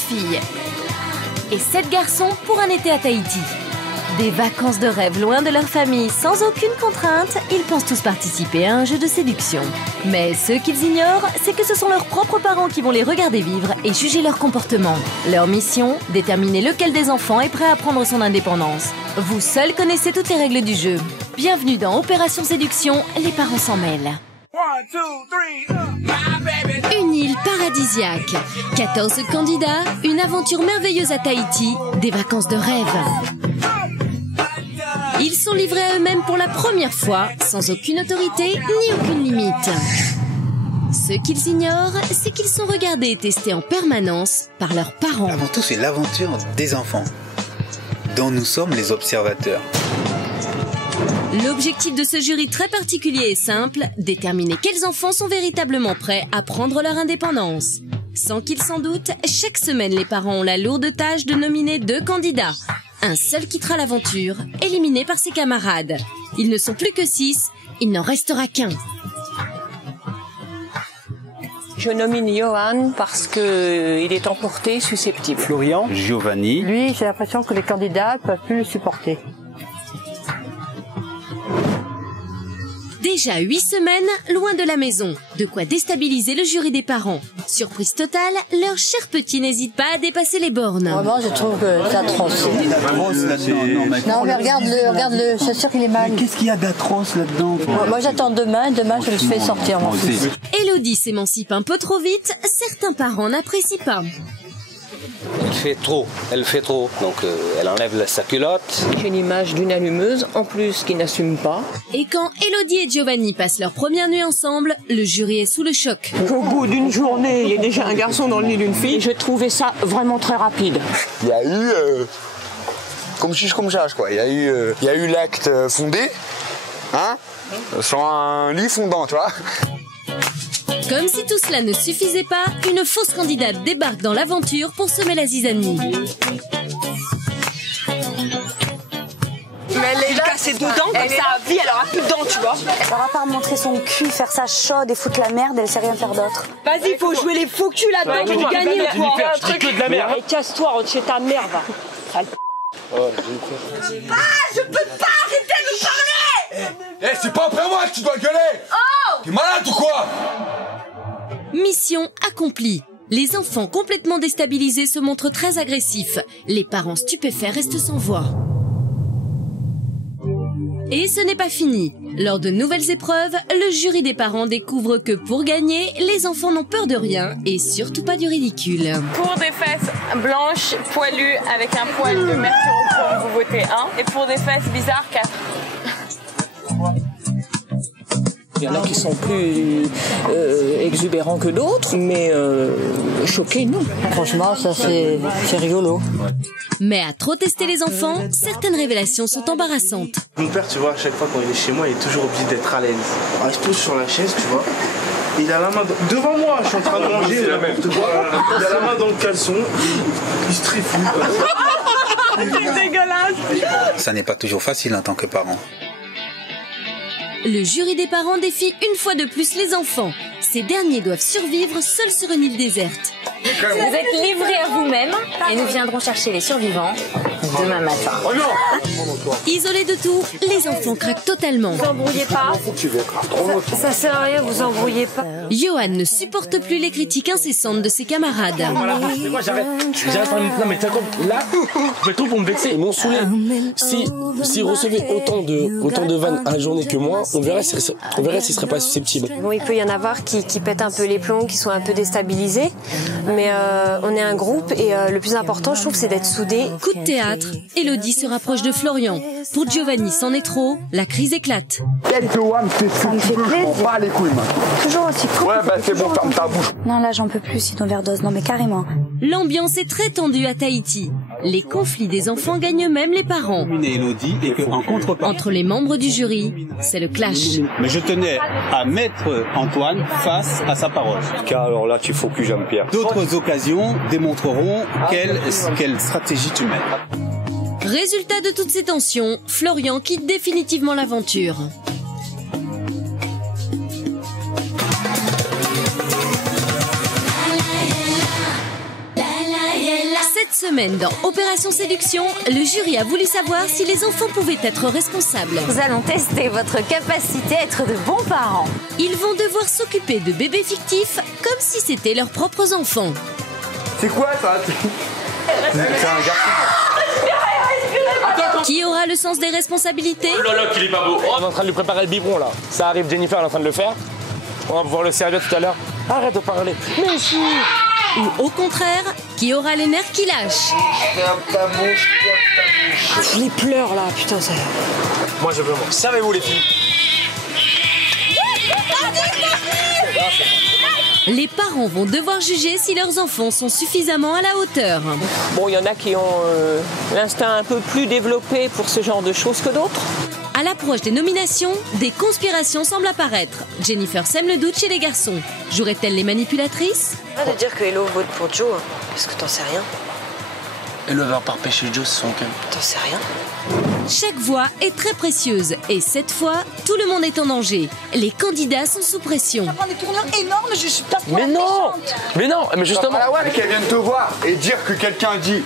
filles et 7 garçons pour un été à Tahiti. Des vacances de rêve loin de leur famille, sans aucune contrainte, ils pensent tous participer à un jeu de séduction. Mais ce qu'ils ignorent, c'est que ce sont leurs propres parents qui vont les regarder vivre et juger leur comportement. Leur mission, déterminer lequel des enfants est prêt à prendre son indépendance. Vous seuls connaissez toutes les règles du jeu. Bienvenue dans Opération Séduction, les parents s'en mêlent. Une île paradisiaque, 14 candidats, une aventure merveilleuse à Tahiti, des vacances de rêve. Ils sont livrés à eux-mêmes pour la première fois, sans aucune autorité ni aucune limite. Ce qu'ils ignorent, c'est qu'ils sont regardés et testés en permanence par leurs parents. Avant tout, c'est l'aventure des enfants, dont nous sommes les observateurs. L'objectif de ce jury très particulier est simple, déterminer quels enfants sont véritablement prêts à prendre leur indépendance. Sans qu'ils s'en doutent, chaque semaine, les parents ont la lourde tâche de nominer 2 candidats. Un seul quittera l'aventure, éliminé par ses camarades. Ils ne sont plus que 6, il n'en restera qu'un. Je nomine Johan parce qu'il est emporté, susceptible. Florian, Giovanni. Lui, j'ai l'impression que les candidats ne peuvent plus le supporter. Déjà 8 semaines, loin de la maison. De quoi déstabiliser le jury des parents. Surprise totale, leur cher petit n'hésite pas à dépasser les bornes. Vraiment, je trouve que c'est atroce. Non, mais regarde-le, je suis sûre qu'il est mal. Qu'est-ce qu'il y a d'atroce là-dedans? Moi, j'attends demain je le fais sortir, mon fils. Élodie s'émancipe un peu trop vite, certains parents n'apprécient pas. Elle fait trop, donc elle enlève sa culotte. J'ai l'image d'une allumeuse, en plus, qui n'assume pas. Et quand Élodie et Giovanni passent leur première nuit ensemble, le jury est sous le choc. Au bout d'une journée, il y a déjà un garçon dans le lit d'une fille. Je trouvais ça vraiment très rapide. Il y a eu, comme chiche comme chage, quoi. Il y a eu l'acte fondé, hein, sur un lit fondant, tu vois. Comme si tout cela ne suffisait pas, une fausse candidate débarque dans l'aventure pour semer la zizanie. Mais elle est cassée dedans, comme ça à vie, elle aura plus de dents, tu vois. Elle aura pas montrer son cul, faire ça chaude et foutre la merde, elle sait rien faire d'autre. Vas-y, faut jouer les faux culs là-dedans pour gagner, toi. Je dis que de la merde. Et casse-toi, rentre chez ta mère, va. Ah, je peux pas arrêter de parler. Eh, c'est pas après moi que tu dois gueuler. Oh! T'es malade ou quoi? Mission accomplie. Les enfants complètement déstabilisés se montrent très agressifs. Les parents stupéfaits restent sans voix. Et ce n'est pas fini. Lors de nouvelles épreuves, le jury des parents découvre que pour gagner, les enfants n'ont peur de rien et surtout pas du ridicule. Pour des fesses blanches, poilues, avec un poil de mercurochrome, vous votez 1. Et pour des fesses bizarres, 4. Il y en a qui sont plus exubérants que d'autres, mais choqués, non. Franchement, ça, c'est rigolo. Mais à trop tester les enfants, certaines révélations sont embarrassantes. Mon père, tu vois, à chaque fois quand il est chez moi, il est toujours obligé d'être à l'aise. Alors, il se pose sur la chaise, tu vois. Et il a la main devant moi, je suis en train de manger, n'importe quoi. Il a la main dans le caleçon, il se trifouille. C'est dégueulasse. Ça n'est pas toujours facile en tant que parent. Le jury des parents défie une fois de plus les enfants. Ces derniers doivent survivre seuls sur une île déserte. Vous êtes livrés à vous-même et nous viendrons chercher les survivants demain matin. Isolés de tout, les enfants craquent totalement. Vous embrouillez pas. Ça sert à rien, vous embrouillez pas. Johan ne supporte plus les critiques incessantes de ses camarades. Voilà, c'est quoi, j'arrête par me... Non mais t'as compris, là, je tout pour me vexer. Ils m'ont saoulé. S'ils recevaient autant de vannes à la journée que moi, on verrait s'ils seraient pas susceptibles. Bon, il peut y en avoir qui pètent un peu les plombs, qui sont un peu déstabilisés. Mais on est un groupe et le plus important, je trouve, c'est d'être soudés. Coup de théâtre, Élodie se rapproche de Florian. Pour Giovanni, c'en est trop, la crise éclate. Ça me fait plaisir. Pas les couilles, man. Toujours aussi cool. Ouais, bah c'est bon, ferme ta bouche. Non, là, j'en peux plus, sinon overdose. Non, mais carrément. L'ambiance est très tendue à Tahiti. Les conflits des enfants gagnent même les parents. Élodie et qu'en contrepartie, Entre les membres du jury, c'est le clash. mais je tenais à mettre Antoine face à sa parole. Car alors là, tu focus Jean-Pierre. D'autres occasions démontreront quelle stratégie tu mets. Résultat de toutes ces tensions, Florian quitte définitivement l'aventure. semaine, dans Opération Séduction, le jury a voulu savoir si les enfants pouvaient être responsables. Nous allons tester votre capacité à être de bons parents. Ils vont devoir s'occuper de bébés fictifs comme si c'était leurs propres enfants. C'est quoi ça? C'est un garçon. Qui aura le sens des responsabilités? Oh là là, qu'il est pas beau. On est en train de lui préparer le biberon là. Ça arrive, Jennifer elle est en train de le faire. On va pouvoir le servir tout à l'heure. Arrête de parler. Mais si. Ou au contraire, qui aura les nerfs qui lâchent? Les pleurs là, putain ça. Moi je veux moi. Servez-vous les filles. Les parents vont devoir juger si leurs enfants sont suffisamment à la hauteur. Bon, il y en a qui ont l'instinct un peu plus développé pour ce genre de choses que d'autres. À l'approche des nominations, des conspirations semblent apparaître. Jennifer sème le doute chez les garçons. Jouerait-elle les manipulatrices? Pas de dire que Hello vote pour Joe, hein, parce que t'en sais rien. Elle va pas repêcher Joe, c'est son calme. T'en sais rien. Chaque voix est très précieuse et cette fois, tout le monde est en danger. Les candidats sont sous pression. Ça prend des tournures énormes, je suis pas Mais non! Mais non, mais justement. Mais qu'elle vienne te voir et dire que quelqu'un dit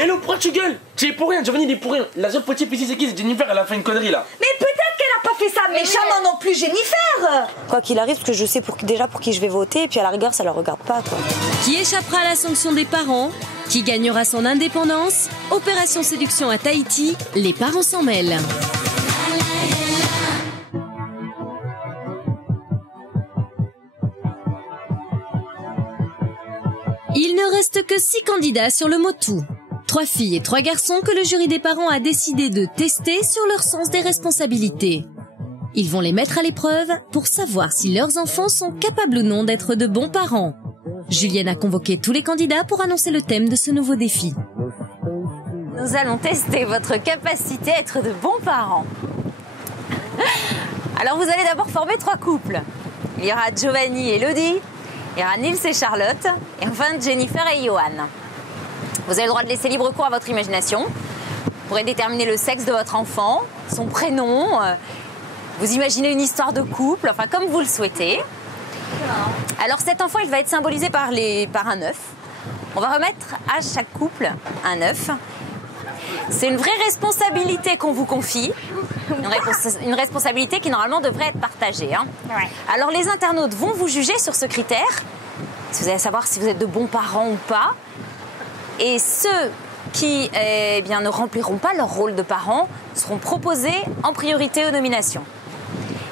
Hello, pourquoi tu gueules? Tu es pour rien, Giovanni il est pour rien. La seule petite ici c'est qui? C'est Jennifer, elle a fait une connerie là. Mais peut-être qu'elle a pas fait ça méchamment non plus, Jennifer. Quoi qu'il arrive, parce que je sais déjà pour qui je vais voter, et puis à la rigueur, ça leur regarde pas, quoi. Qui échappera à la sanction des parents? Qui gagnera son indépendance? Opération Séduction à Tahiti, les parents s'en mêlent. Il ne reste que 6 candidats sur le Motu. 3 filles et 3 garçons que le jury des parents a décidé de tester sur leur sens des responsabilités. Ils vont les mettre à l'épreuve pour savoir si leurs enfants sont capables ou non d'être de bons parents. Julienne a convoqué tous les candidats pour annoncer le thème de ce nouveau défi. Nous allons tester votre capacité à être de bons parents. Alors vous allez d'abord former 3 couples. Il y aura Giovanni et Elodie, il y aura Nils et Charlotte, et enfin Jennifer et Johan. Vous avez le droit de laisser libre cours à votre imagination. Vous pourrez déterminer le sexe de votre enfant, son prénom, vous imaginez une histoire de couple, enfin comme vous le souhaitez. Alors cet enfant, il va être symbolisé par un œuf. On va remettre à chaque couple un œuf. C'est une vraie responsabilité qu'on vous confie, une responsabilité qui normalement devrait être partagée. Hein. Ouais. Alors les internautes vont vous juger sur ce critère, si vous allez savoir si vous êtes de bons parents ou pas. Et ceux qui ne rempliront pas leur rôle de parents seront proposés en priorité aux nominations.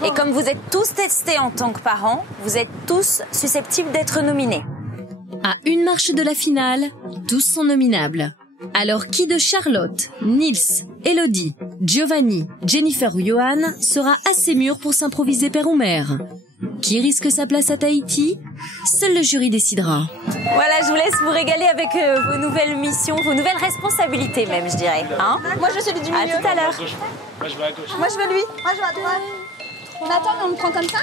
Et comme vous êtes tous testés en tant que parents, vous êtes tous susceptibles d'être nominés. À une marche de la finale, tous sont nominables. Alors qui de Charlotte, Nils, Elodie, Giovanni, Jennifer ou Johan sera assez mûr pour s'improviser père ou mère? Qui risque sa place à Tahiti? Seul le jury décidera. Voilà, je vous laisse vous régaler avec vos nouvelles missions, vos nouvelles responsabilités même, je dirais. Hein? Moi je veux celui du milieu. À tout à l'heure. Moi je vais à gauche. Moi je veux lui. Moi je veux à droite. Mais attends, mais on le prend comme ça?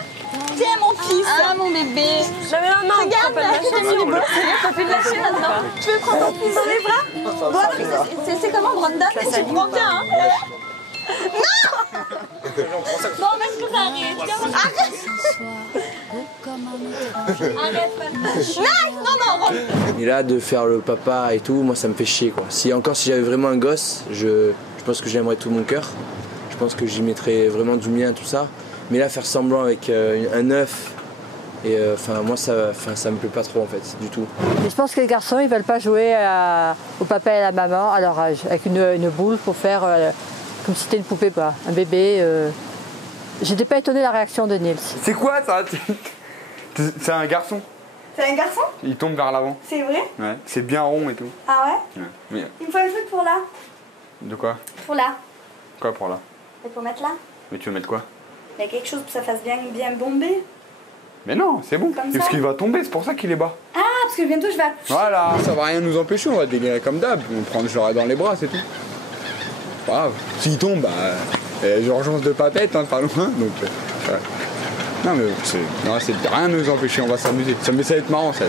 Tiens mon fils. Ah mon bébé. Non mais non, regarde, t'as fait de lâcher maintenant. Tu veux prendre ton fils dans les bras? Bon alors, c'est comment Brandon? Tu le prends bien, hein? Non! Bon, mais je peux arrêter. Arrête! Non! Et là, de faire le papa et tout, moi ça me fait chier quoi. Si j'avais vraiment un gosse, je pense que j'aimerais tout mon cœur. Je pense que j'y mettrais vraiment du mien, tout ça. Mais là, faire semblant avec un œuf, et moi ça me plaît pas trop en fait, du tout. Je pense que les garçons ils veulent pas jouer au papa et à la maman à leur âge, avec une boule pour faire comme si c'était une poupée, quoi, un bébé. J'étais pas étonnée de la réaction de Nils. C'est quoi ça? C'est un garçon. C'est un garçon? Il tombe vers l'avant. C'est vrai? Ouais, c'est bien rond et tout. Ah ouais? Ouais. Mais... Il me faut un truc pour là. De quoi? Pour là. Quoi pour là? Et pour mettre là. Mais tu veux mettre quoi? Il y a quelque chose pour que ça fasse bien bomber. Mais non, c'est bon. C'est parce qu'il va tomber, c'est pour ça qu'il est bas. Ah, parce que bientôt je vais accoucher. Voilà, ça va rien nous empêcher, on va délirer comme d'hab. On prend le genre dans les bras, c'est tout. Pas grave. S'il tombe, urgence de papette, hein, pas loin. Donc, ouais. Non, mais c'est rien nous empêcher, on va s'amuser. Ça va être marrant, ça.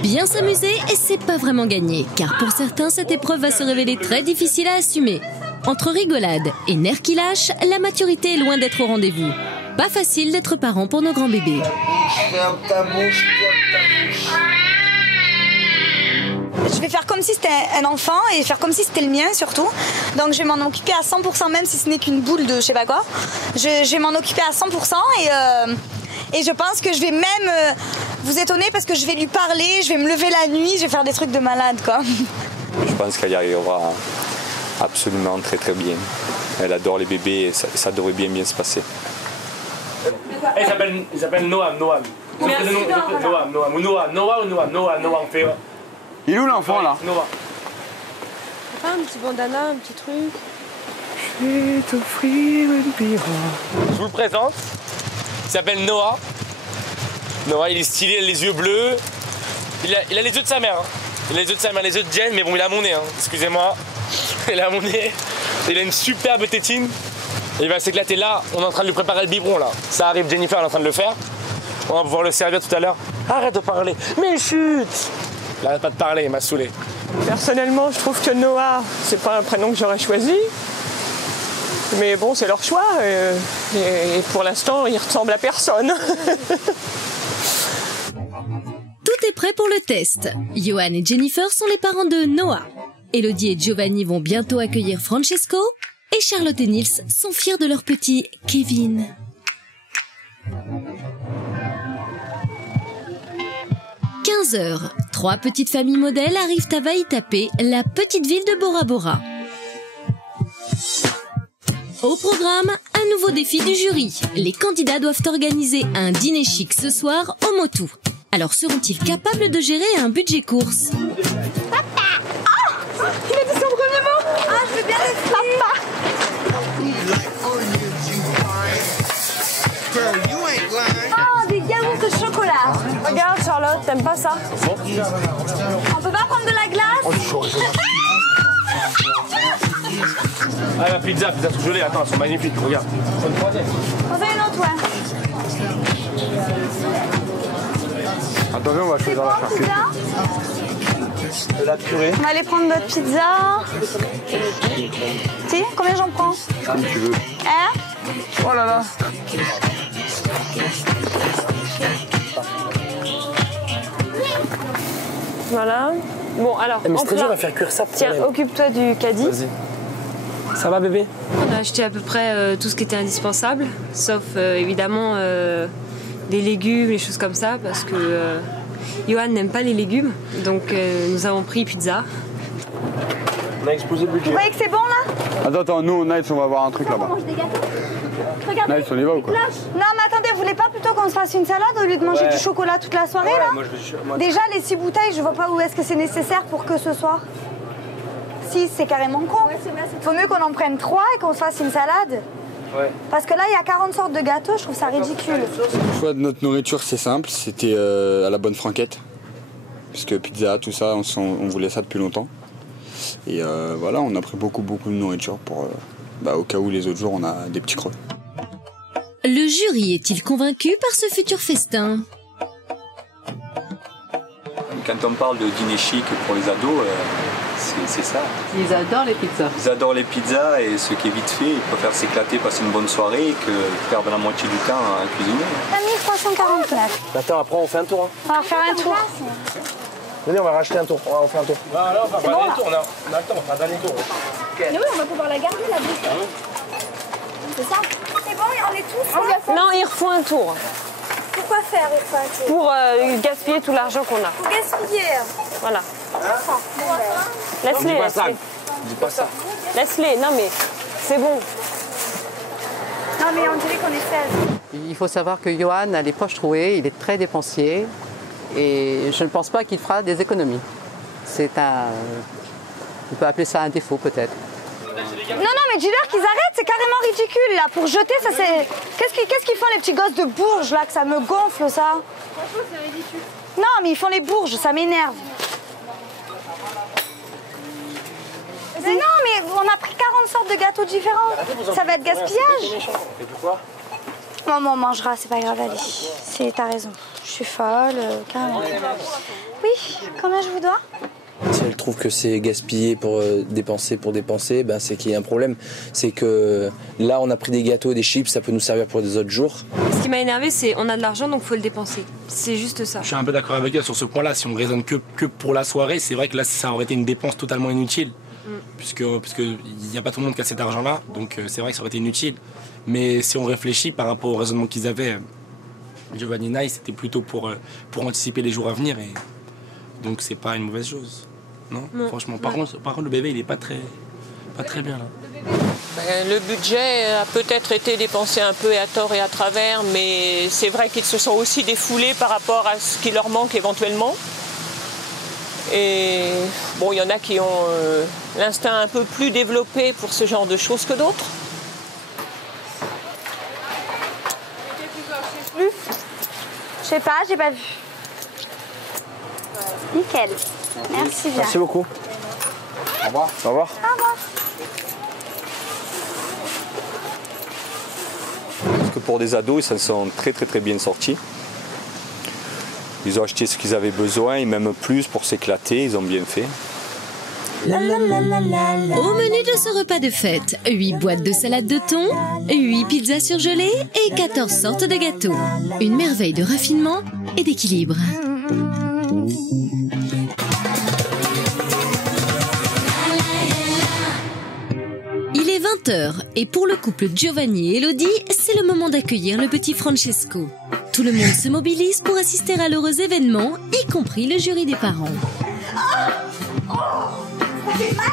Bien s'amuser, et c'est pas vraiment gagné, car pour certains, cette épreuve va se révéler très difficile à assumer. Entre rigolade et nerfs qui lâchent, la maturité est loin d'être au rendez-vous. Pas facile d'être parent pour nos grands bébés. je vais faire comme si c'était un enfant et faire comme si c'était le mien surtout. Donc je vais m'en occuper à 100%, même si ce n'est qu'une boule de je sais pas quoi. Je vais m'en occuper à 100% et je pense que je vais même vous étonner parce que je vais lui parler, je vais me lever la nuit, je vais faire des trucs de malade quoi. Je pense qu'elle y arrivera absolument très très bien. Elle adore les bébés et ça devrait bien se passer. Il s'appelle Noam. Noam, on fait. Il est où l'enfant là? Noam. Pas un petit bandana, un petit truc. Je vais t'offrir une pirogue. Je vous le présente. Il s'appelle Noah. Noah, il est stylé, il a les yeux bleus. Il a les yeux de sa mère. Hein. Il a les yeux de sa mère, les yeux de Jen, mais bon, il a mon nez. Hein. Excusez-moi. Il a mon nez. Il a une superbe tétine. Et il va s'éclater là. On est en train de lui préparer le biberon là. Ça arrive, Jennifer elle est en train de le faire. On va pouvoir le servir tout à l'heure. Arrête de parler. Mais chut. Il arrête pas de parler, il m'a saoulé. Personnellement, je trouve que Noah, c'est pas un prénom que j'aurais choisi. Mais bon, c'est leur choix. Et pour l'instant, il ressemble à personne. Tout est prêt pour le test. Johan et Jennifer sont les parents de Noah. Elodie et Giovanni vont bientôt accueillir Francesco. Et Charlotte et Nils sont fiers de leur petit Kevin. 15h, 3 petites familles modèles arrivent à Vaïtapé, la petite ville de Bora Bora. Au programme, un nouveau défi du jury. Les candidats doivent organiser un dîner chic ce soir au Motu. Alors seront-ils capables de gérer un budget course? Papa! Oh! Il a dit son premier mot! Ah, je veux bien les papa! Oh, des yaourts de chocolat! Regarde Charlotte, t'aimes pas ça? On peut pas prendre de la glace? Ah, la pizza surgelée, attends, elles sont magnifiques, regarde. Une troisième. On a une autre, ouais. Attendez, on va choisir la charcuterie. De la purée. On va aller prendre notre pizza. Si, combien j'en prends? Comme tu veux. Hein? Oh là là. Voilà. Bon, alors. Mais c'est très plat. dur à faire cuire ça pour Tiens, elle. occupe-toi du caddie. Vas-y. Ça va, bébé? On a acheté à peu près tout ce qui était indispensable, sauf évidemment des légumes, les choses comme ça, parce que Johan n'aime pas les légumes, donc nous avons pris pizza. On a explosé le budget. Vous voyez que c'est bon là? Attends, nous, Nice, on va voir un truc là-bas. On mange des gâteaux. Regardez. Nice, on y va ou quoi? Non, mais attendez, vous voulez pas plutôt qu'on se fasse une salade au lieu de manger du chocolat toute la soirée là? Moi, je Déjà, les 6 bouteilles, je vois pas où est-ce que c'est nécessaire pour que ce soir. 6, c'est carrément con. Faut mieux qu'on en prenne 3 et qu'on se fasse une salade. Ouais. Parce que là, il y a 40 sortes de gâteaux, je trouve ça ridicule. Le choix de notre nourriture, c'est simple, c'était à la bonne franquette. Parce que pizza, tout ça, on voulait ça depuis longtemps. Et voilà, on a pris beaucoup de nourriture pour, au cas où les autres jours, on a des petits creux. Le jury est-il convaincu par ce futur festin? Quand on parle de dîner chic pour les ados, c'est ça. Ils adorent les pizzas. Ils adorent les pizzas et ce qui est vite fait, ils préfèrent s'éclater, passer une bonne soirée que perdre la moitié du temps à cuisiner. 1349. Attends, après on fait un tour. Hein. On va faire un tour. Venez, on va racheter un tour. On fait un tour. Là, on va faire un dernier tour. On a le temps, on va faire un dernier tour. Mais oui, on va pouvoir la garder la bouche. C'est ça? C'est bon, on est tous là? Non, il refaut un tour. Pourquoi faire il faut un tour? Pour gaspiller tout l'argent qu'on a. Pour gaspiller. Voilà. Dis pas ça. Laisse-les. Dis pas ça. Laisse-les, non mais c'est bon. Non, mais on dirait qu'on est 16. Il faut savoir que Johan a les poches trouées, il est très dépensier et je ne pense pas qu'il fera des économies. C'est un... On peut appeler ça un défaut peut-être. Non, mais dis-leur qu'ils arrêtent, c'est carrément ridicule là. Pour jeter, ça c'est. Qu'est-ce qu'ils font les petits gosses de Bourges là, que ça me gonfle ça? Franchement, c'est ridicule. Non, mais ils font les Bourges, ça m'énerve. Mais non, mais on a pris 40 sortes de gâteaux différents. Ça va être gaspillage. Et pourquoi? Maman, on mangera, c'est pas grave, allez. T'as raison. Je suis folle, carrément. Oui, combien je vous dois? Si elle trouve que c'est gaspillé pour dépenser, ben c'est qu'il y a un problème. C'est que là, on a pris des gâteaux, des chips, ça peut nous servir pour des autres jours. Ce qui m'a énervé, c'est on a de l'argent, donc il faut le dépenser. C'est juste ça. Je suis un peu d'accord avec elle sur ce point-là. Si on raisonne que pour la soirée, c'est vrai que là, ça aurait été une dépense totalement inutile. Puisque il n'y a pas tout le monde qui a cet argent-là, donc c'est vrai que ça aurait été inutile. Mais si on réfléchit par rapport au raisonnement qu'ils avaient, Giovanni et Naï, c'était plutôt pour anticiper les jours à venir. Et donc c'est pas une mauvaise chose. Non, franchement. Par contre, le bébé, il est pas très bien là. Le budget a peut-être été dépensé un peu et à tort et à travers, mais c'est vrai qu'ils se sont aussi défoulés par rapport à ce qui leur manque éventuellement. Et bon, il y en a qui ont l'instinct un peu plus développé pour ce genre de choses que d'autres. Je sais pas, j'ai pas vu. Nickel. Merci bien. Merci beaucoup. Au revoir. Au revoir. Au revoir. Parce que pour des ados, ils s'en sont très bien sortis. Ils ont acheté ce qu'ils avaient besoin et même plus pour s'éclater, ils ont bien fait. Au menu de ce repas de fête, 8 boîtes de salade de thon, 8 pizzas surgelées et 14 sortes de gâteaux. Une merveille de raffinement et d'équilibre. Il est 20h et pour le couple Giovanni et Elodie, c'est le moment d'accueillir le petit Francesco. Tout le monde se mobilise pour assister à l'heureux événement, y compris le jury des parents. Ça fait mal.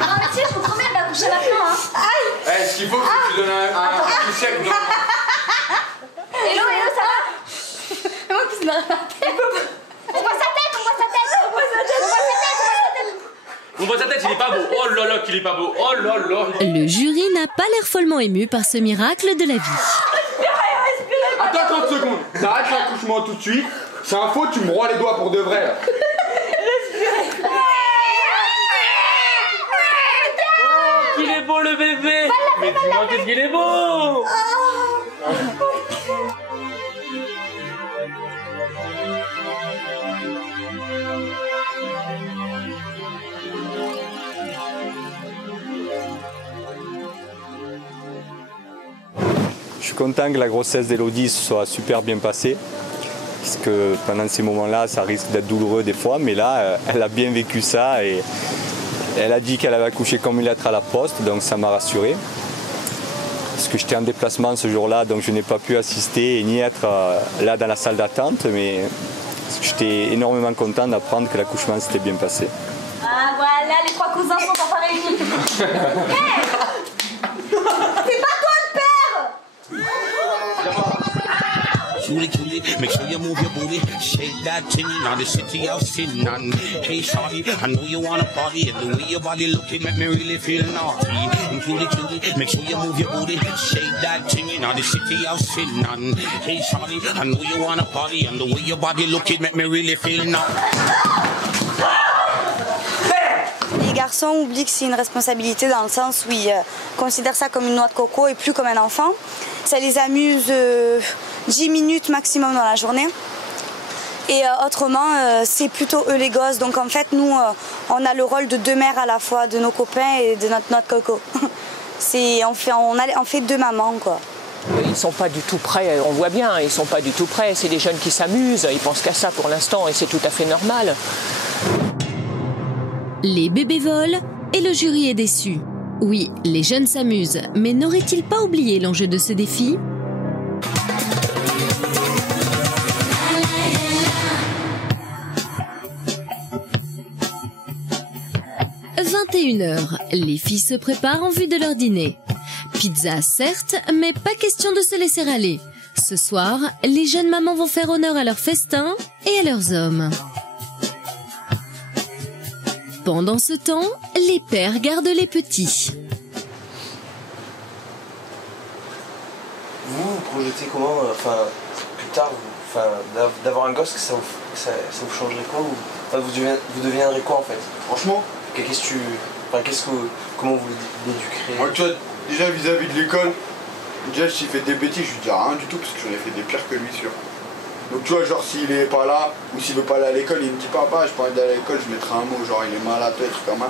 Non mais tu sais, je vous promets, elle va coucher maintenant. Hein. Aïe. Est-ce qu'il faut que tu donnes un coup sec dans... Hello, ça va? C'est moi qui se l'a raté. On voit sa tête. On voit sa tête, il est pas beau. Oh là là, qu'il est pas beau. Oh là là. Le jury n'a pas l'air follement ému par ce miracle de la vie. Respirez. Attends 30 secondes. T'arrêtes l'accouchement tout de suite. C'est un faux, tu me broies les doigts pour de vrai. Là. Oh, qu'il est beau le bébé. Mais dis-moi qu'est-ce qu'il est beau. Je suis content que la grossesse d'Elodie soit super bien passée. Parce que pendant ces moments-là, ça risque d'être douloureux des fois, mais là, elle a bien vécu ça et elle a dit qu'elle avait accouché comme une lettre à la poste, donc ça m'a rassuré. Parce que j'étais en déplacement ce jour-là, donc je n'ai pas pu assister ni être là dans la salle d'attente, mais j'étais énormément content d'apprendre que l'accouchement s'était bien passé. Ah voilà, les 3 cousins sont enfin réunis. Hey, c'est pas toi le père. Cutie, make sure you move your booty, shake that tinny, now the city of sin. And hey shawty, I know you wanna party, and the way your body looking make me really feel naughty. And cutie, make sure you move your booty, shake that tinny, now the city of sin. And hey shawty, I know you wanna party, and the way your body looking make me really feel naughty. Les garçons oublient que c'est une responsabilité dans le sens où ils considèrent ça comme une noix de coco et plus comme un enfant. Ça les amuse 10 minutes maximum dans la journée. Et autrement, c'est plutôt eux les gosses. Donc en fait, nous, on a le rôle de 2 mères à la fois, de nos copains et de notre noix de coco. On fait 2 mamans, quoi. Ils sont pas du tout prêts, on voit bien, ils sont pas du tout prêts. C'est des jeunes qui s'amusent, ils pensent qu'à ça pour l'instant et c'est tout à fait normal. Les bébés volent et le jury est déçu. Oui, les jeunes s'amusent, mais n'auraient-ils pas oublié l'enjeu de ce défi ? « 21h, les filles se préparent en vue de leur dîner. Pizza certes, mais pas question de se laisser aller. Ce soir, les jeunes mamans vont faire honneur à leur festin et à leurs hommes. Pendant ce temps, les pères gardent les petits. Vous projetez comment, plus tard, d'avoir un gosse, ça vous changerait quoi vous deviendrez quoi en fait? Franchement, comment vous l'éduquerez? Moi, tu vois, déjà vis-à-vis de l'école, déjà s'il fait des bêtises, je lui dis rien du tout parce que j'en ai fait des pires que lui, sûr. Donc tu vois, genre s'il est pas là, ou s'il veut pas aller à l'école, il me dit papa, j'ai pas envie d'aller à l'école, je mettrai un mot, genre il est malade, truc comme ça.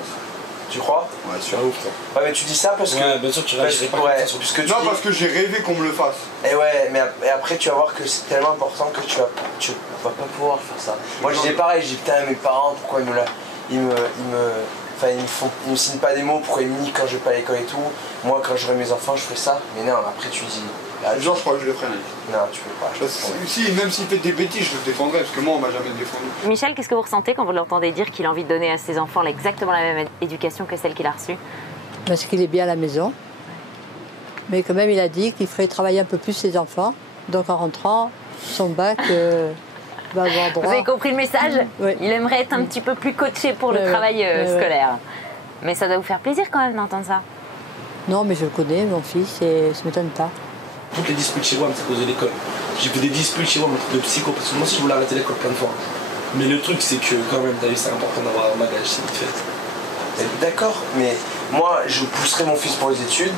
Tu crois? Ouais, sûr. Ouais, mais tu dis ça parce que. Ouais, bien sûr, tu réagirais pas comme ça sur parce que non, parce que j'ai rêvé qu'on me le fasse. Et ouais, mais après tu vas voir que c'est tellement important que tu vas pas pouvoir faire ça. Moi je disais pareil, j'ai dit putain mes parents, pourquoi ils me signent pas des mots, pourquoi ils me niquent quand je vais pas à l'école et tout. Moi quand j'aurai mes enfants je ferai ça, mais non, après tu dis. Genre je crois que je le ferai. Non, tu peux pas. Si, même s'il fait des bêtises, je le défendrai, parce que moi on m'a jamais défendu. Michel, qu'est-ce que vous ressentez quand vous l'entendez dire qu'il a envie de donner à ses enfants exactement la même éducation que celle qu'il a reçue? Parce qu'il est bien à la maison. Mais quand même, il a dit qu'il ferait travailler un peu plus ses enfants. Donc en rentrant, son bac va avoir droit. Vous avez compris le message? Oui. Il aimerait être un petit peu plus coaché pour le travail scolaire. Mais ça doit vous faire plaisir quand même d'entendre ça. Non, mais je le connais, mon fils, et ça ne m'étonne pas. Toutes les disputes chez moi, c'est à cause de l'école. J'ai fait des disputes chez moi, mon truc de psycho, parce que moi aussi je voulais arrêter l'école plein de fois. Mais le truc c'est que quand même, t'as vu, c'est important d'avoir un bagage, c'est vite fait. D'accord, mais moi je pousserai mon fils pour les études,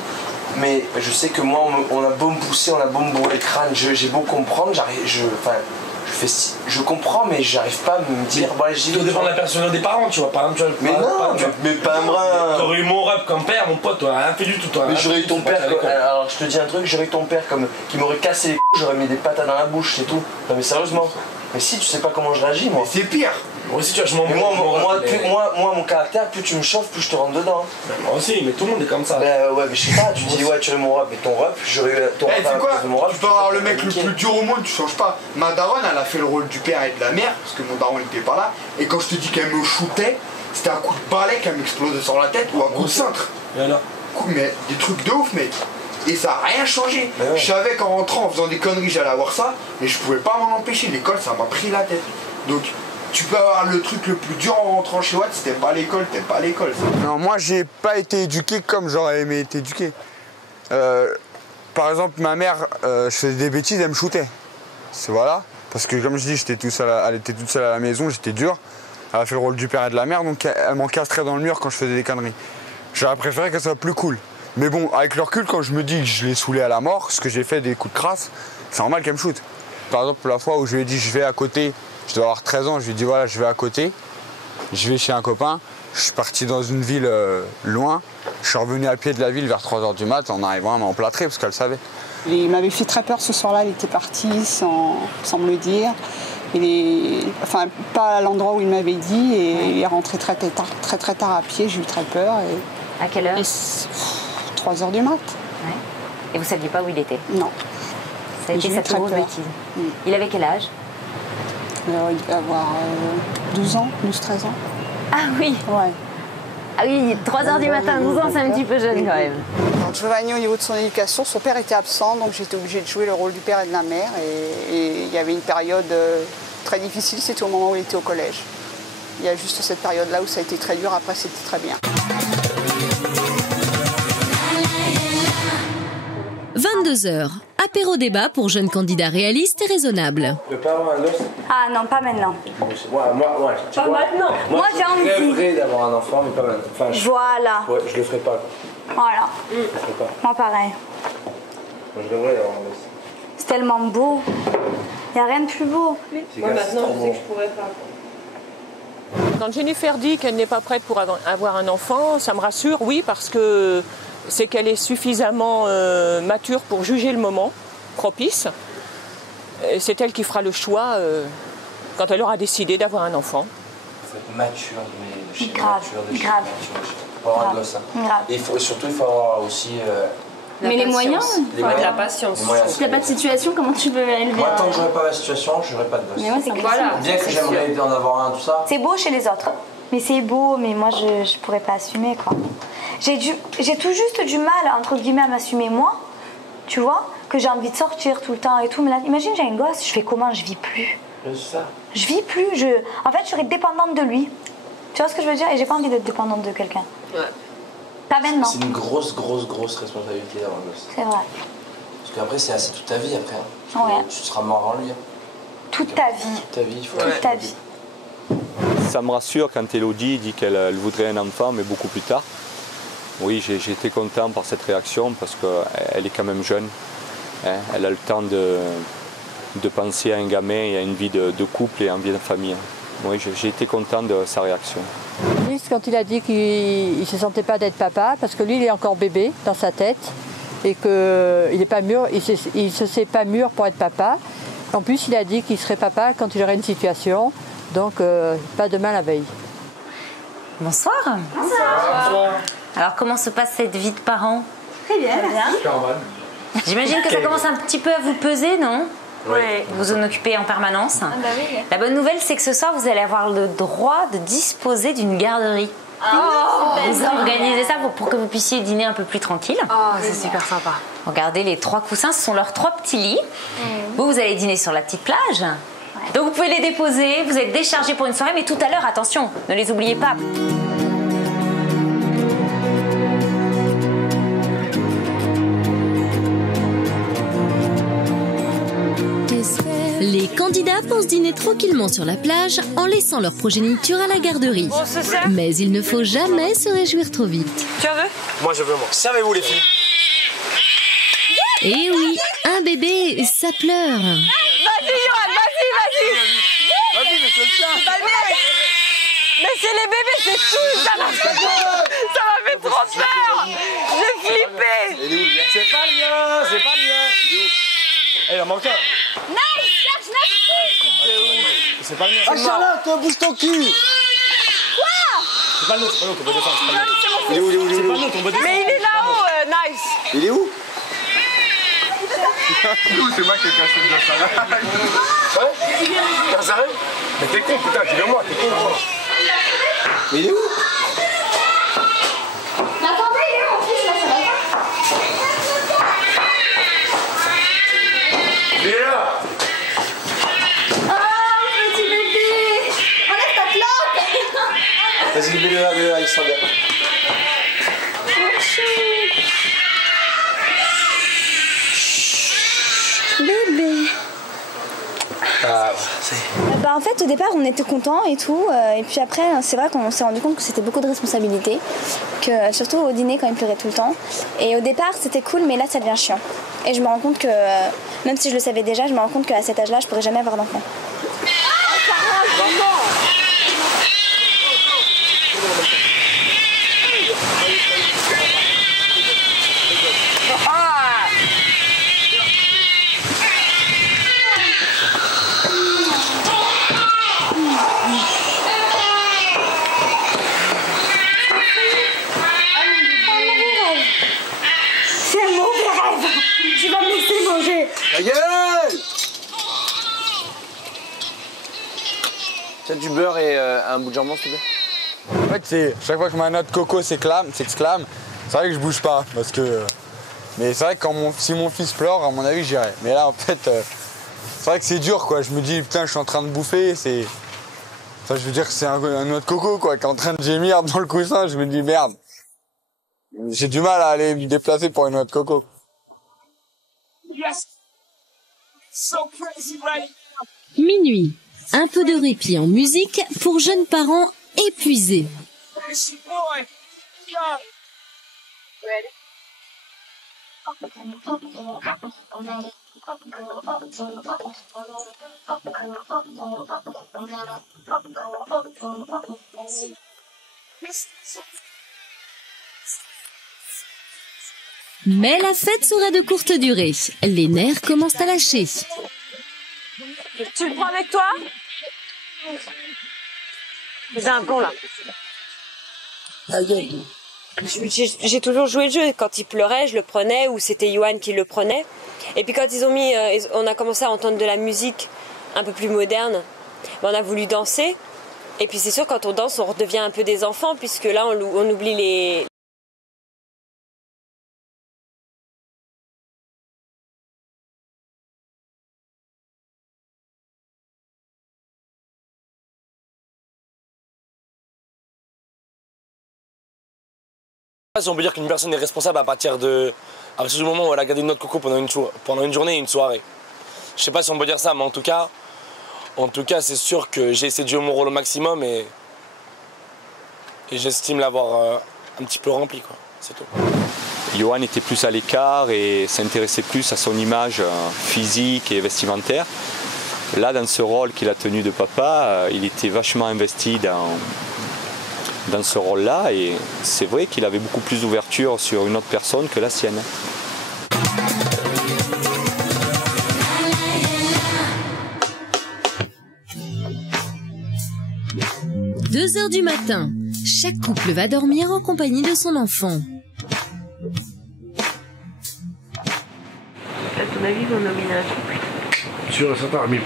mais je sais que moi on a beau me pousser, on a beau me brûler le crâne, j'ai beau comprendre, je comprends, mais j'arrive pas à me dire. Bon, allez, tout dépend de la personnalité des parents, tu vois. Par exemple, mais non, mais pas un brin. T'aurais eu mon rap comme père, mon pote, t'aurais rien fait du tout. Mais j'aurais eu ton père. Alors je te dis un truc, j'aurais eu ton père qui m'aurait cassé les couilles, j'aurais mis des patates dans la bouche, c'est tout. Non mais sérieusement. Mais si tu sais pas comment je réagis, moi. Mais c'est pire. Moi aussi, tu vois, je m'en moi, mon caractère, plus tu me chauffes, plus je te rentre dedans. Moi aussi, mais tout le monde est comme ça. Ben ouais, mais je sais pas, tu dis ouais, tu veux mon rap, mais ton rap, j'aurais eu ton rap à la place de mon rap. Tu peux avoir le mec le plus dur au monde, tu changes pas. Ma daronne, elle a fait le rôle du père et de la mère, parce que mon daron il était pas là. Et quand je te dis qu'elle me shootait, c'était un coup de balai qu'elle m'explosait sur la tête ou un coup de cintre. Et alors? Mais des trucs de ouf, mec. Et ça a rien changé. Ouais. Je savais qu'en rentrant, en faisant des conneries, j'allais avoir ça, mais je pouvais pas m'en empêcher. L'école, ça m'a pris la tête. Donc, tu peux avoir le truc le plus dur en rentrant chez Watt, si t'aimes pas l'école, t'aimes pas l'école. Non, moi, j'ai pas été éduqué comme j'aurais aimé être éduqué. Par exemple, ma mère, je faisais des bêtises, elle me shootait. C'est voilà. Parce que, comme je dis, elle était toute seule à la maison, j'étais dur. Elle a fait le rôle du père et de la mère, donc elle m'encastrait dans le mur quand je faisais des conneries. J'aurais préféré qu'elle soit plus cool. Mais bon, avec le recul, quand je me dis que je l'ai saoulé à la mort, ce que j'ai fait des coups de crasse, c'est normal qu'elle me shoote. Par exemple, la fois où je lui ai dit je vais à côté, je dois avoir 13 ans, je lui ai dit voilà, je vais à côté, je vais chez un copain, je suis parti dans une ville loin, je suis revenu à pied de la ville vers 3h du mat, en arrivant à m'emplâtrer parce qu'elle savait. Il m'avait fait très peur ce soir-là, il était parti sans me le dire. Enfin, pas à l'endroit où il m'avait dit, et il est rentré très tard à pied, j'ai eu très peur. À quelle heure? 3h du mat. Ouais. Et vous ne saviez pas où il était? Non. Ça a été sa plus grosse bêtise. Il avait quel âge? Il devait avoir 12 ans, 12-13 ans. Ah oui? Ouais. Ah oui, 3h du matin, 12 ans, c'est un petit peu jeune quand même. Donc Giovanni, au niveau de son éducation, son père était absent, donc j'étais obligée de jouer le rôle du père et de la mère. Et il y avait une période très difficile, c'était au moment où il était au collège. Il y a juste cette période-là où ça a été très dur, après c'était très bien. 22h. Apéro débat pour jeunes candidats réalistes et raisonnables. Tu veux pas avoir un gosse? Ah non, pas maintenant. Moi, pas maintenant. Moi j'ai envie. Je rêverais d'avoir un enfant, mais pas maintenant. Enfin, voilà. Ouais, je le ferai pas. Voilà. Je le ferai pas. Moi pareil. Moi, je rêverais d'avoir un gosse. C'est tellement beau. Il n'y a rien de plus beau. Moi maintenant, je sais que je pourrais pas. Quand Jennifer dit qu'elle n'est pas prête pour avoir un enfant, ça me rassure, oui, parce que c'est qu'elle est suffisamment mature pour juger le moment propice. Et c'est elle qui fera le choix quand elle aura décidé d'avoir un enfant. Il faut être mature, mais grave. Pour avoir un gosse. Hein. Grave. Et surtout, il faut avoir aussi. Mais les moyens, la patience. Si tu n'as pas de situation, comment tu veux élever? Moi, tant que j'aurai pas la situation, je n'aurai pas de gosse. Mais ouais, c'est voilà. Bien que j'aimerais en avoir un, tout ça. C'est beau chez les autres. Mais c'est beau, mais moi je pourrais pas assumer quoi. J'ai tout juste du mal entre guillemets à m'assumer moi, tu vois, que j'ai envie de sortir tout le temps et tout. Mais là, imagine j'ai un gosse, je fais comment? Je vis plus. C'est ça. Je vis plus. En fait, je serais dépendante de lui. Tu vois ce que je veux dire? Et j'ai pas envie d'être dépendante de quelqu'un. Ouais. Pas maintenant. C'est une grosse responsabilité d'avoir un gosse. C'est vrai. Parce qu'après, c'est toute ta vie après. Hein. Ouais. Tu seras mort avant lui. Hein. Toute ta vie. Toute ta vie, il faut. Toute ta vie. Ça me rassure quand Elodie dit qu'elle voudrait un enfant, mais beaucoup plus tard. Oui, j'ai été content par cette réaction parce qu'elle est quand même jeune. Hein. Elle a le temps de penser à un gamin et à une vie de couple et une vie de famille. Oui, j'ai été content de sa réaction. Lui, quand il a dit qu'il ne se sentait pas d'être papa, parce que lui, il est encore bébé dans sa tête, et qu'il n'est pas mûr, il se sait pas mûr pour être papa. En plus, il a dit qu'il serait papa quand il aurait une situation, donc pas demain la veille. Bonsoir. Bonsoir. Alors, comment se passe cette vie de parent? Très bien, merci. J'imagine que ça commence un petit peu à vous peser, non? Oui. Vous en occupez en permanence. Ah bah oui. La bonne nouvelle, c'est que ce soir, vous allez avoir le droit de disposer d'une garderie. Vous organisez ça pour que vous puissiez dîner un peu plus tranquille. Oh, c'est super sympa. Regardez, les 3 coussins, ce sont leurs 3 petits lits. Vous allez dîner sur la petite plage. Donc vous pouvez les déposer, vous êtes déchargés pour une soirée, mais tout à l'heure, attention, ne les oubliez pas. Les candidats pensent dîner tranquillement sur la plage en laissant leur progéniture à la garderie. On se sert? Mais il ne faut jamais se réjouir trop vite. Tu en veux? Moi, je veux, moi. Servez-vous, les filles. Et oui, un bébé, ça pleure. Vas-y, Johan, vas-y. Vas-y, mais c'est le tien. Mais c'est les bébés, c'est tout. Ça m'a fait trop peur. J'ai flippé. C'est pas le mien, c'est pas le mien. Il en manque un. Nice, cherche Netflix. C'est pas le mien. Ah, Charlotte, bouge ton cul. Quoi? C'est pas le nôtre, on peut descendre, c'est pas le nôtre. Il est où, C'est pas le nôtre, on peut descendre. Mais il est là-haut, Nice. Il est où? C'est moi qui ai caché le dos. Ouais? T'as sérieux? Mais t'es con, putain, dis-le-moi, t'es con. Mais il est où? Mais attendez, il est où en plus là, ça va pas? Il est là. Oh, petit bébé. Enlève ta clope. Vas-y, mets-le là, il sera bien. Bébé. Ah, c'est... Bah en fait au départ on était contents et tout et puis après c'est vrai qu'on s'est rendu compte que c'était beaucoup de responsabilités, que surtout au dîner quand il pleurait tout le temps, et au départ c'était cool mais là ça devient chiant et je me rends compte que même si je le savais déjà, je me rends compte qu'à cet âge-là je pourrais jamais avoir d'enfant. Ta gueule! T'as du beurre et un bout de jambon, s'il te plaît? En fait, c'est chaque fois que ma noix de coco s'exclame, c'est vrai que je bouge pas. Parce que. Mais c'est vrai que si mon fils pleure, à mon avis, j'irai. Mais là, en fait, c'est vrai que c'est dur, quoi. Je me dis, putain, je suis en train de bouffer, c'est. Enfin, je veux dire que c'est un noix de coco, quoi, qui est en train de gémir dans le coussin. Je me dis, merde. J'ai du mal à aller me déplacer pour une noix de coco. Yes. So crazy right now. Minuit, un peu de répit en musique pour jeunes parents épuisés. It's your boy. Yo. Ready? Mais la fête sera de courte durée. Les nerfs commencent à lâcher. Tu le prends avec toi? J'ai un pont là. J'ai toujours joué le jeu. Quand il pleurait, je le prenais, ou c'était Johan qui le prenait. Et puis quand on a commencé à entendre de la musique un peu plus moderne, on a voulu danser. Et puis c'est sûr, quand on danse, on redevient un peu des enfants, puisque là, on oublie les... Si on peut dire qu'une personne est responsable à partir du moment où elle a gardé une noix de coco pendant une journée et une soirée. Je sais pas si on peut dire ça, mais en tout cas c'est sûr que j'ai essayé de jouer mon rôle au maximum et j'estime l'avoir un petit peu rempli, quoi. C'est tout. Johan était plus à l'écart et s'intéressait plus à son image physique et vestimentaire. Là, dans ce rôle qu'il a tenu de papa, il était vachement investi dans ce rôle-là et c'est vrai qu'il avait beaucoup plus d'ouverture sur une autre personne que la sienne. 2h du matin, chaque couple va dormir en compagnie de son enfant. À ton avis, vous nominez un couple? Sûr et certain à 1000%.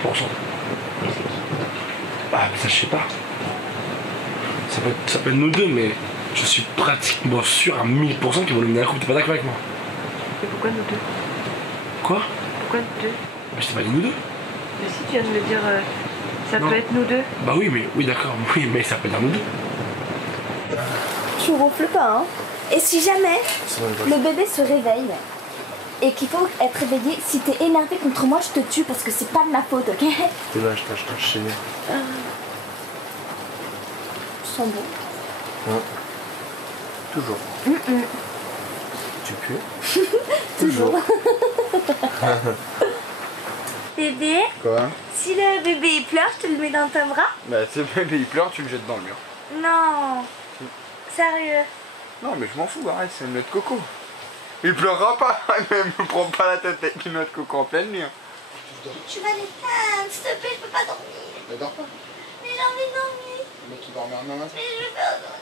Ah, ça, je sais pas. Ça peut être nous deux, mais je suis pratiquement sûr à 1000% qu'ils vont nominer un couple. T'es pas d'accord avec moi? Et pourquoi nous deux? Quoi? Pourquoi nous deux? Mais je t'ai pas dit nous deux. Mais si tu viens de me dire, ça Non. peut être nous deux. Bah oui, mais oui, d'accord, oui, mais ça peut dire nous deux. Tu ronfles pas, hein. Et si jamais le bébé se réveille et qu'il faut être réveillé, si t'es énervé contre moi, je te tue parce que c'est pas de ma faute, ok? T'es là, je t'ai enchaîné. Sans bon. Ouais. Toujours. Tu pues? Toujours. Bébé, Quoi? si le bébé il pleure, je te le mets dans ton bras? Bah, si le bébé il pleure, tu le jettes dans le mur. Non. Sérieux. Non, mais je m'en fous, arrête, c'est une noix de coco. Il pleurera pas, mais me prends pas la tête avec une noix de coco en pleine nuit. Tu vas l'éteindre, s'il te plaît, je peux pas dormir. Mais dors pas. Mais j'ai envie de dormir. Mais tu dormiras demain matin. Mais je veux faire dodo.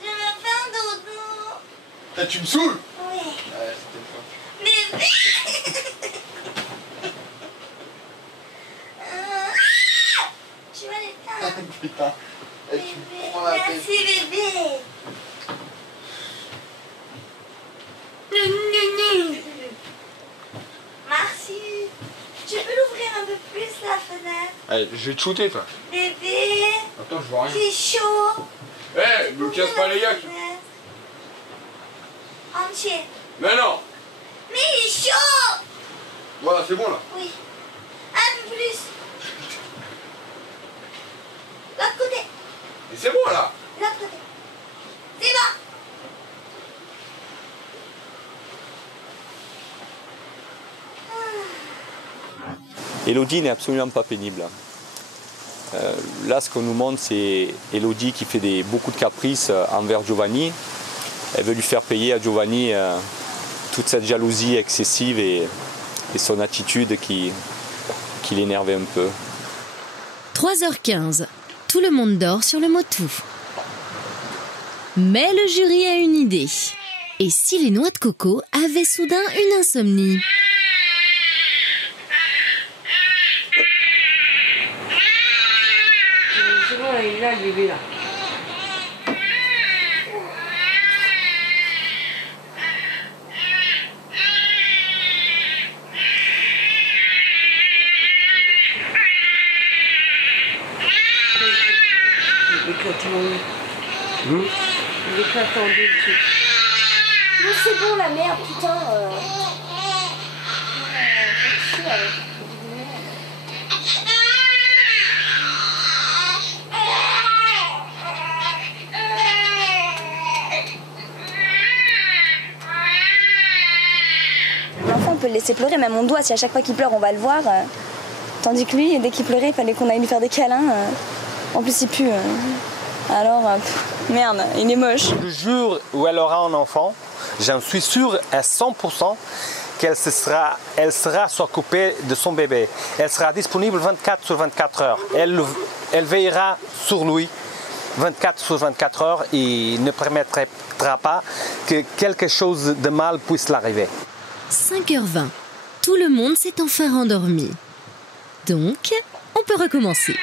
Je veux faire dodo. Tu me saoules? Oui. Ouais, c'était une fois. Bébé. Tu vas l'éteindre. Putain. Et tu me prends la tête. Merci bébé. Merci. Tu peux l'ouvrir un peu plus la fenêtre? Allez, je vais te shooter, toi. Bébé. Attends, je vois rien. C'est chaud. Eh, me casse pas les yeux. Entier. Mais non. Mais il est chaud. Voilà, c'est bon là. Oui. Un peu plus. L'autre côté. Et c'est bon là. L'autre côté. C'est bon. Elodie n'est absolument pas pénible. Là, ce qu'on nous montre, c'est Elodie qui fait beaucoup de caprices envers Giovanni. Elle veut lui faire payer à Giovanni toute cette jalousie excessive et son attitude qui l'énervait un peu. 3h15, tout le monde dort sur le motu. Mais le jury a une idée. Et si les noix de coco avaient soudain une insomnie? C'est bon, il est là, le bébé, là. Il éclate en deux. Il éclate en deux, le truc. Mais c'est bon la merde, putain. L'enfant, on peut le laisser pleurer, même on doit, si à chaque fois qu'il pleure, on va le voir. Tandis que lui, dès qu'il pleurait, il fallait qu'on aille lui faire des câlins. En plus, il pue. Alors, merde, il est moche. Le jour où elle aura un enfant, j'en suis sûr à 100% qu'elle sera s'occuper de son bébé. Elle sera disponible 24 sur 24 heures. Elle veillera sur lui 24 sur 24 heures et ne permettra pas que quelque chose de mal puisse l'arriver. 5h20, tout le monde s'est enfin rendormi. Donc, on peut recommencer.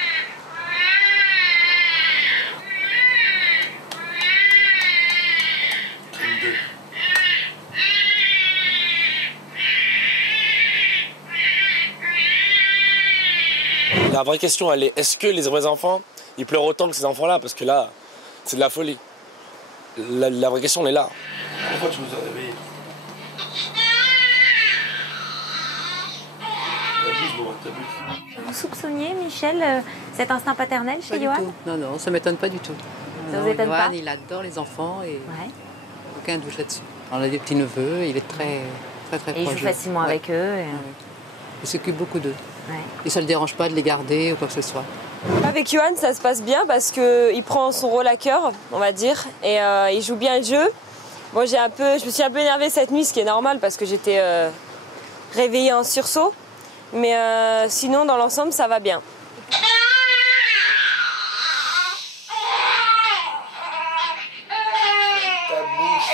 La vraie question, elle est, est-ce que les vrais enfants, ils pleurent autant que ces enfants-là? Parce que là, c'est de la folie. La vraie question, elle est là. Pourquoi tu nous as réveillés? Vous soupçonniez, Michel, cet instinct paternel chez Johan? Non, non, ça m'étonne pas du tout. Ça Non, vous étonne Johan, pas? il adore les enfants et Ouais. aucun doute là-dessus. On a des petits-neveux, il est très proche. Et il joue facilement avec eux. Il s'occupe beaucoup d'eux. Ouais. Et ça ne le dérange pas de les garder ou quoi que ce soit. Avec Yohan, ça se passe bien parce qu'il prend son rôle à cœur, on va dire, et il joue bien le jeu. Bon, je me suis un peu énervée cette nuit, ce qui est normal parce que j'étais réveillée en sursaut. Mais sinon, dans l'ensemble, ça va bien.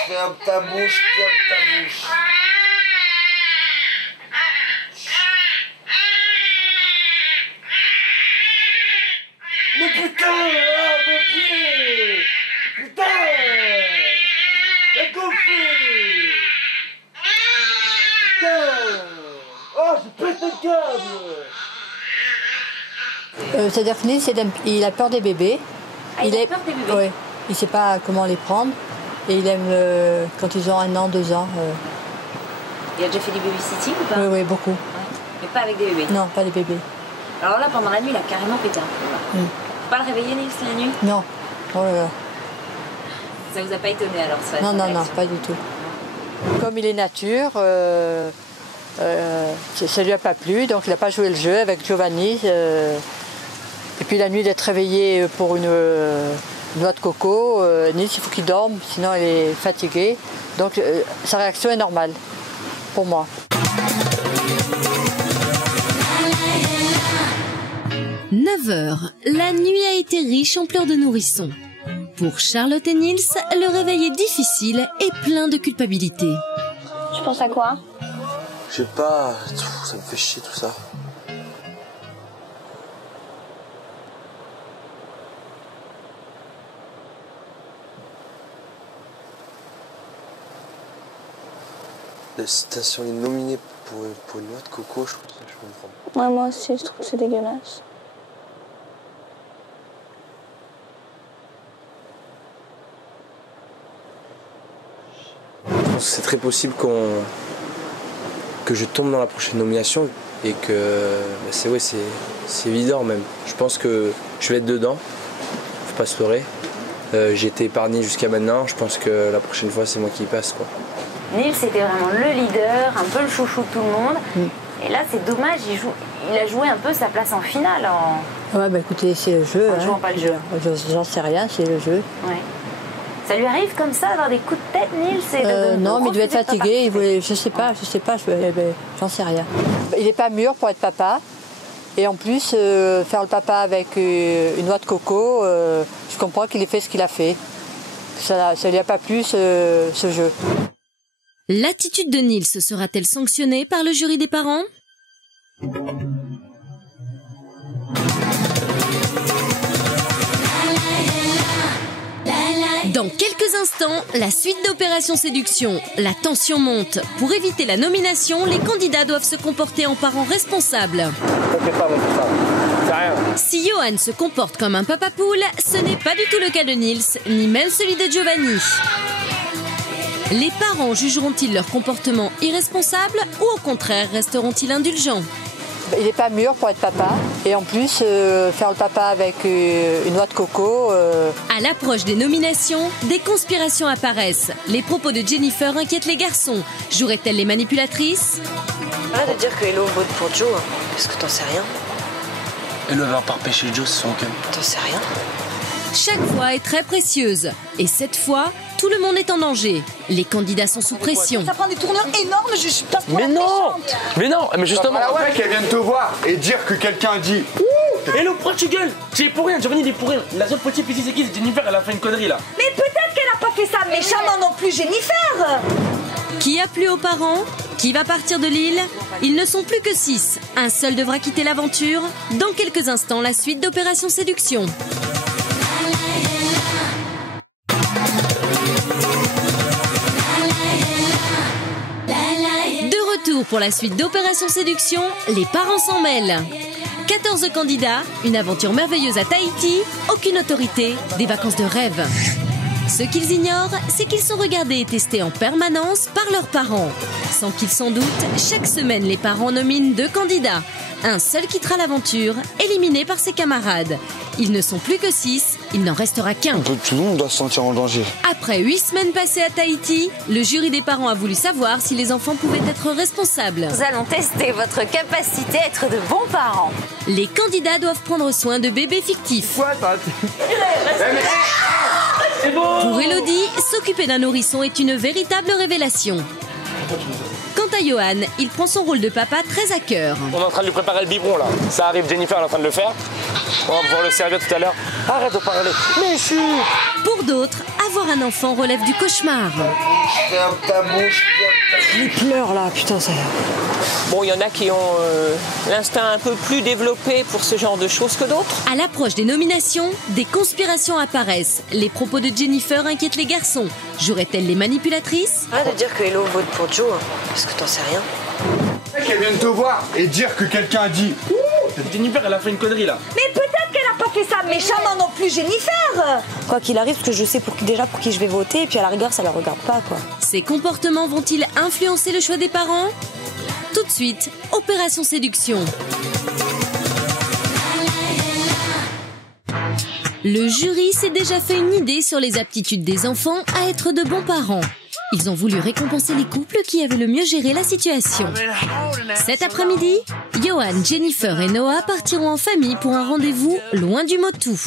Ferme ta bouche, ferme ta bouche. Mais putain, mon pied! Putain! La confie! Putain! Oh, je pète le câble! C'est-à-dire que Nils, il a peur des bébés. Ah, il a peur des bébés? Oui, il ne sait pas comment les prendre. Et il aime quand ils ont 1 an, 2 ans. Il a déjà fait du babysitting ou pas? Oui, beaucoup. Ouais. Mais pas avec des bébés? Non, pas des bébés. Alors là, pendant la nuit, il a carrément pété un peu. Faut pas le réveiller, Nils, la nuit? Non. Oh là là. Ça vous a pas étonné alors ça? Non, pas du tout. Comme il est nature, ça lui a pas plu, donc il n'a pas joué le jeu avec Giovanni. Et puis la nuit d'être réveillé pour une noix de coco, Nils il faut qu'il dorme, sinon il est fatigué. Donc sa réaction est normale pour moi. « 9h, la nuit a été riche en pleurs de nourrissons. Pour Charlotte et Nils, le réveil est difficile et plein de culpabilité. Tu penses à quoi? Je sais pas, ça me fait chier tout ça. La citation est nominée pour une noix de coco, je trouve ça, je comprends. Ouais, moi aussi, je trouve que c'est dégueulasse. Je pense que c'est très possible que je tombe dans la prochaine nomination et que c'est évident même. Je pense que je vais être dedans, faut pas se leurrer. J'ai été épargné jusqu'à maintenant, je pense que la prochaine fois c'est moi qui y passe, quoi. Nils c'était vraiment le leader, un peu le chouchou de tout le monde. Et là c'est dommage, il a joué un peu sa place en finale. Ouais, bah écoutez, c'est le jeu. En jouant pas le jeu. J'en sais rien, c'est le jeu. Ouais. Ça lui arrive comme ça, d'avoir des coups de tête, Nils? Non, mais il devait être fatigué, je sais pas, j'en sais rien. Il n'est pas mûr pour être papa. Et en plus, faire le papa avec une noix de coco, je comprends qu'il ait fait ce qu'il a fait. Ça lui a pas plu, ce jeu. L'attitude de Nils sera-t-elle sanctionnée par le jury des parents? Dans quelques instants, la suite d'Opération Séduction. La tension monte. Pour éviter la nomination, les candidats doivent se comporter en parents responsables. T'inquiète pas, mon papa. C'est rien. Si Yohan se comporte comme un papa poule, ce n'est pas du tout le cas de Nils, ni même celui de Giovanni. Les parents jugeront-ils leur comportement irresponsable ou au contraire resteront-ils indulgents? Il n'est pas mûr pour être papa. Et en plus, faire le papa avec une noix de coco... À l'approche des nominations, des conspirations apparaissent. Les propos de Jennifer inquiètent les garçons. Jouerait-elle les manipulatrices? Arrête de dire que Hello vote pour Joe, parce que t'en sais rien. Hello va pas repêcher Joe, c'est son cam. T'en sais rien. Chaque voix est très précieuse. Et cette fois, tout le monde est en danger. Les candidats sont sous pression. Ça prend des tournures énormes, je passe pour Mais non! Mais non, mais justement. Ah ouais, qu'elle vienne te voir et dire que quelqu'un dit. Hello, pourquoi tu gueules? Tu es pour rien, Giovanni il est pour rien. La seule petite ici c'est qui? C'est Jennifer, elle a fait une connerie là. Mais peut-être qu'elle a pas fait ça méchamment non plus, Jennifer. Qui a plu aux parents? Qui va partir de l'île? Ils ne sont plus que 6. Un seul devra quitter l'aventure. Dans quelques instants, la suite d'Opération Séduction. De retour pour la suite d'Opération Séduction, les parents s'en mêlent. 14 candidats, une aventure merveilleuse à Tahiti, aucune autorité, des vacances de rêve. Ce qu'ils ignorent, c'est qu'ils sont regardés et testés en permanence par leurs parents. Sans qu'ils s'en doutent, chaque semaine, les parents nominent 2 candidats. Un seul quittera l'aventure, éliminé par ses camarades. Ils ne sont plus que 6, il n'en restera qu'un. Tout le monde doit se sentir en danger. Après 8 semaines passées à Tahiti, le jury des parents a voulu savoir si les enfants pouvaient être responsables. Nous allons tester votre capacité à être de bons parents. Les candidats doivent prendre soin de bébés fictifs. Pour Elodie, s'occuper d'un nourrisson est une véritable révélation. Quant à Johan, il prend son rôle de papa très à cœur. On est en train de lui préparer le biberon là. Ça arrive, Jennifer elle est en train de le faire. On va pouvoir le servir tout à l'heure. Arrête de parler. Mais chut. Pour d'autres, avoir un enfant relève du cauchemar. Ferme ta bouche. Il pleure là, putain ça. Bon, il y en a qui ont l'instinct un peu plus développé pour ce genre de choses que d'autres. À l'approche des nominations, des conspirations apparaissent. Les propos de Jennifer inquiètent les garçons. Jouerait-elle les manipulatrices? Arrête de dire que Hello vote pour Joe, hein, parce que t'en sais rien. Qu'elle vient de te voir et dire que quelqu'un a dit Jennifer, elle a fait une connerie là. Mais peut-être qu'elle a pas fait ça méchamment non plus, Jennifer. Quoi qu'il arrive, parce que je sais déjà pour qui je vais voter, et puis à la rigueur, ça la regarde pas, quoi. Ces comportements vont-ils influencer le choix des parents? Tout de suite, Opération Séduction. Le jury s'est déjà fait une idée sur les aptitudes des enfants à être de bons parents. Ils ont voulu récompenser les couples qui avaient le mieux géré la situation. Cet après-midi, Johan, Jennifer et Noah partiront en famille pour un rendez-vous loin du motu.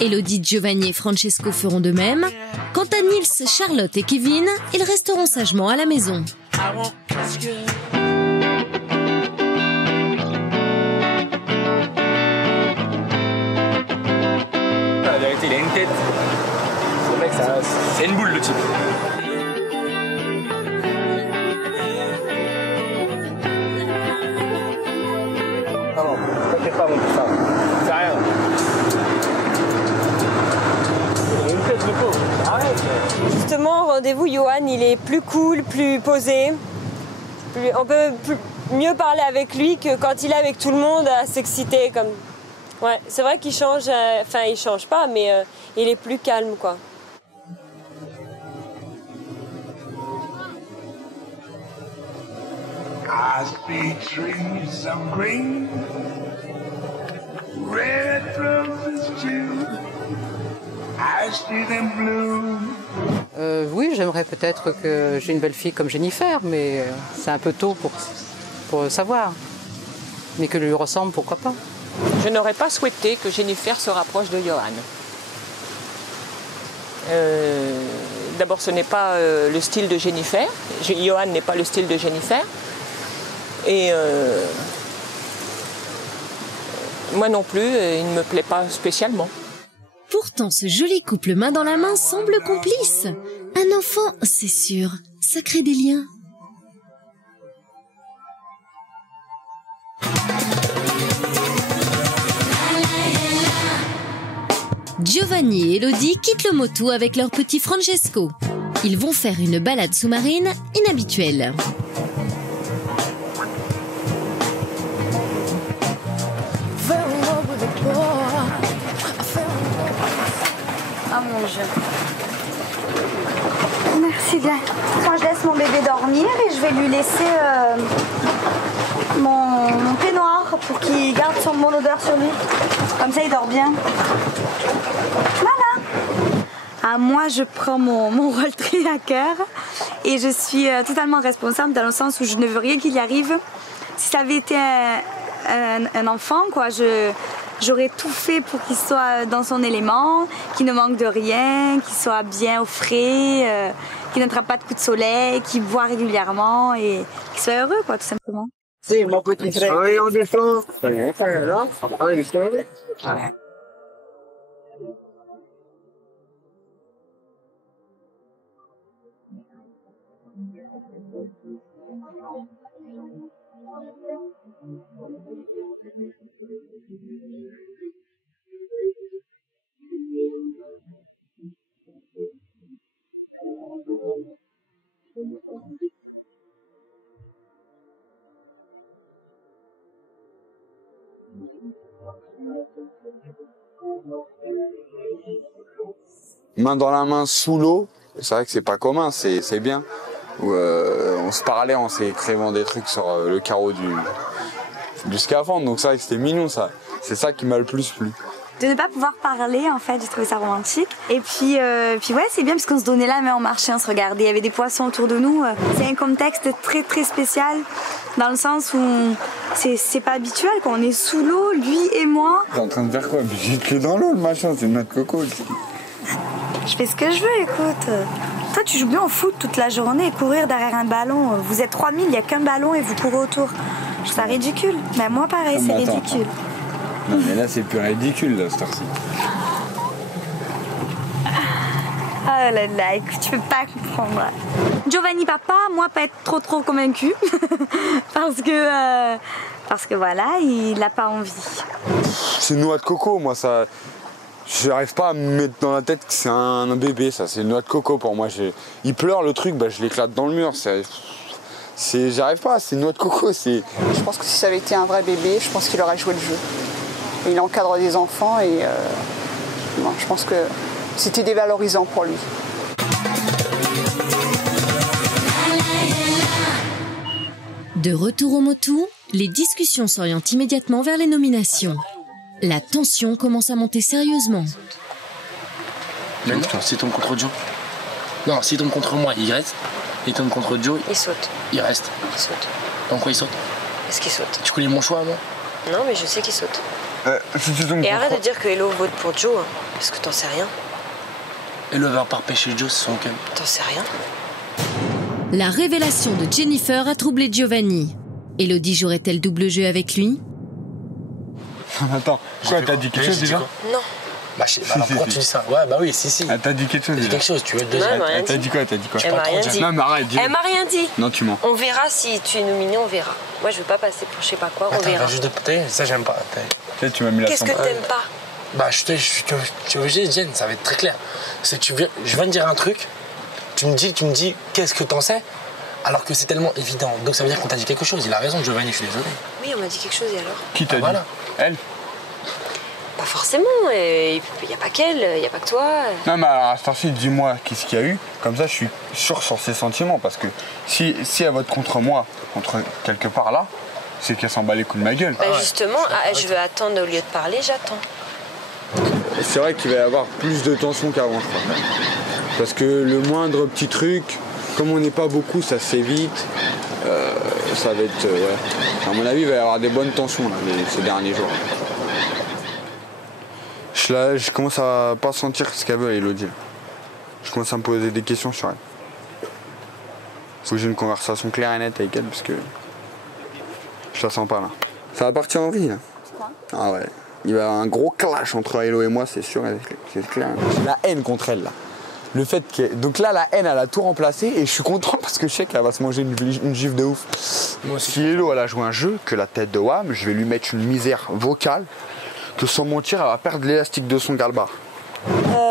Elodie, Giovanni et Francesco feront de même. Quant à Nils, Charlotte et Kevin, ils resteront sagement à la maison. La vérité, il a une tête. Ce mec, c'est une boule le type. Non, t'inquiète pas mon petit frère. C'est rien. Il a une tête le pauvre. Arrête. Justement, au rendez-vous, Johan, il est plus cool, plus posé. On peut mieux parler avec lui que quand il est avec tout le monde à s'exciter. Comme... Ouais, c'est vrai qu'il change, enfin il change pas, mais il est plus calme, quoi. I see trees of green, red roses too. I see them bloom. Oui, j'aimerais peut-être que j'ai une belle fille comme Jennifer, mais c'est un peu tôt pour savoir. Mais que lui ressemble, pourquoi pas. Je n'aurais pas souhaité que Jennifer se rapproche de Johan. D'abord, ce n'est pas le style de Jennifer. Johan n'est pas le style de Jennifer. Et moi non plus, il ne me plaît pas spécialement. Pourtant, ce joli couple main dans la main semble complice. Un enfant, c'est sûr, ça crée des liens. Giovanni et Elodie quittent le motu avec leur petit Francesco. Ils vont faire une balade sous-marine inhabituelle. Oh mon Dieu. Merci bien. Moi, je laisse mon bébé dormir et je vais lui laisser mon peignoir pour qu'il garde son bon odeur sur lui. Comme ça, il dort bien. Voilà. Ah, moi, je prends mon rôle très à cœur et je suis totalement responsable dans le sens où je ne veux rien qu'il y arrive. Si ça avait été un enfant, quoi, j'aurais tout fait pour qu'il soit dans son élément, qu'il ne manque de rien, qu'il soit bien au frais, qu'il n'attrape pas de coups de soleil, qu'il boit régulièrement et qu'il soit heureux, quoi, tout simplement. C'est mon petit frère. Oui, on descend. On descend. Main dans la main sous l'eau, c'est vrai que c'est pas commun, c'est bien. On se parlait, on s'est écrivant des trucs sur le carreau du scaphandre, donc c'est vrai que c'était mignon ça. C'est ça qui m'a le plus plu. De ne pas pouvoir parler, en fait, j'ai trouvé ça romantique. Et puis ouais, c'est bien parce qu'on se donnait la main, on marchait, on se regardait, il y avait des poissons autour de nous. C'est un contexte très très spécial, dans le sens où c'est pas habituel, quoi. On est sous l'eau, lui et moi. T'es en train de faire quoi? Jette-le dans l'eau, le machin, c'est notre coco. Je fais ce que je veux, écoute. Toi, tu joues bien au foot toute la journée, courir derrière un ballon. Vous êtes 3000, il n'y a qu'un ballon et vous courez autour. Je trouve ça ridicule. Mais moi, pareil, c'est ridicule. Non, mais là, c'est plus ridicule, là, cette heure-ci. Oh là là, écoute, tu peux pas comprendre. Giovanni papa, moi pas être trop convaincu parce que voilà, il a pas envie. C'est une noix de coco, moi ça. J'arrive pas à me mettre dans la tête que c'est un bébé, ça. C'est une noix de coco pour moi. Il pleure le truc, bah, je l'éclate dans le mur. J'arrive pas, c'est une noix de coco. Je pense que si ça avait été un vrai bébé, je pense qu'il aurait joué le jeu. Et il encadre des enfants et je pense que c'était dévalorisant pour lui. De retour au Motu, les discussions s'orientent immédiatement vers les nominations. La tension commence à monter sérieusement. Mais non, s'il tombe contre Joe. Non, s'il tombe contre moi, il reste. Il tombe contre Joe. Il saute. Il reste. Il saute. Donc quoi il saute? Est-ce qu'il saute? Tu connais mon choix, moi? Non, mais je sais qu'il saute. Et arrête de dire que Hello vote pour Joe, hein, parce que t'en sais rien. Hello va pas repêcher Joe, c'est son cum. T'en sais rien. La révélation de Jennifer a troublé Giovanni. Elodie jouerait-elle double jeu avec lui? Attends, quoi, t'as dit quelque chose déjà? Non. Bah, alors pourquoi tu dis ça? Ouais, bah oui, si. T'as dit quelque chose déjà? Quelque chose, tu veux le deuxième? T'as dit quoi? Elle m'a rien dit. Non, mais arrête, dis-le. Elle m'a rien dit. Non, tu mens. On verra si tu es nominé, on verra. Moi, je veux pas passer pour je sais pas quoi, on verra. Juste de ça, j'aime pas. Tu m'as mis la Qu'est-ce que t'aimes pas? Bah, tu es obligé, Jen, ça va être très clair. C'est je viens de dire un truc, tu me dis, qu'est-ce que t'en sais? Alors que c'est tellement évident. Donc ça veut dire qu'on t'a dit quelque chose. Il a raison, Giovanni, je suis désolé. Oui, on m'a dit quelque chose et alors? Qui t'a dit? Elle? Pas forcément. Il n'y a pas qu'elle, il n'y a pas que toi. Non, mais alors à cette heure-ci, dis-moi qu'est-ce qu'il y a eu. Comme ça, je suis sûr sur ses sentiments. Parce que si elle vote contre moi, contre quelque part là, c'est qu'elle s'en bat les coups de ma gueule. Bah justement, je veux attendre au lieu de parler, j'attends. C'est vrai qu'il va y avoir plus de tension qu'avant, je crois. Parce que le moindre petit truc, comme on n'est pas beaucoup, ça se fait vite. Ça va être... ouais. À mon avis, il va y avoir des bonnes tensions là, ces derniers jours. Je commence à pas sentir ce qu'elle veut, Elodie. Je commence à me poser des questions sur elle. Faut que j'ai une conversation claire et nette avec elle parce que je la sens pas là. Ça va partir en vrille là. Ah ouais. Il va y avoir un gros clash entre Hello et moi, c'est sûr, c'est clair. J'ai la haine contre elle là. Le fait que... Donc là, la haine, elle a tout remplacé et je suis content parce que je sais qu'elle va se manger une gifle de ouf. Moi aussi. Si Hello, elle a joué un jeu, que la tête de Wham, je vais lui mettre une misère vocale, que sans mentir, elle va perdre l'élastique de son galbar.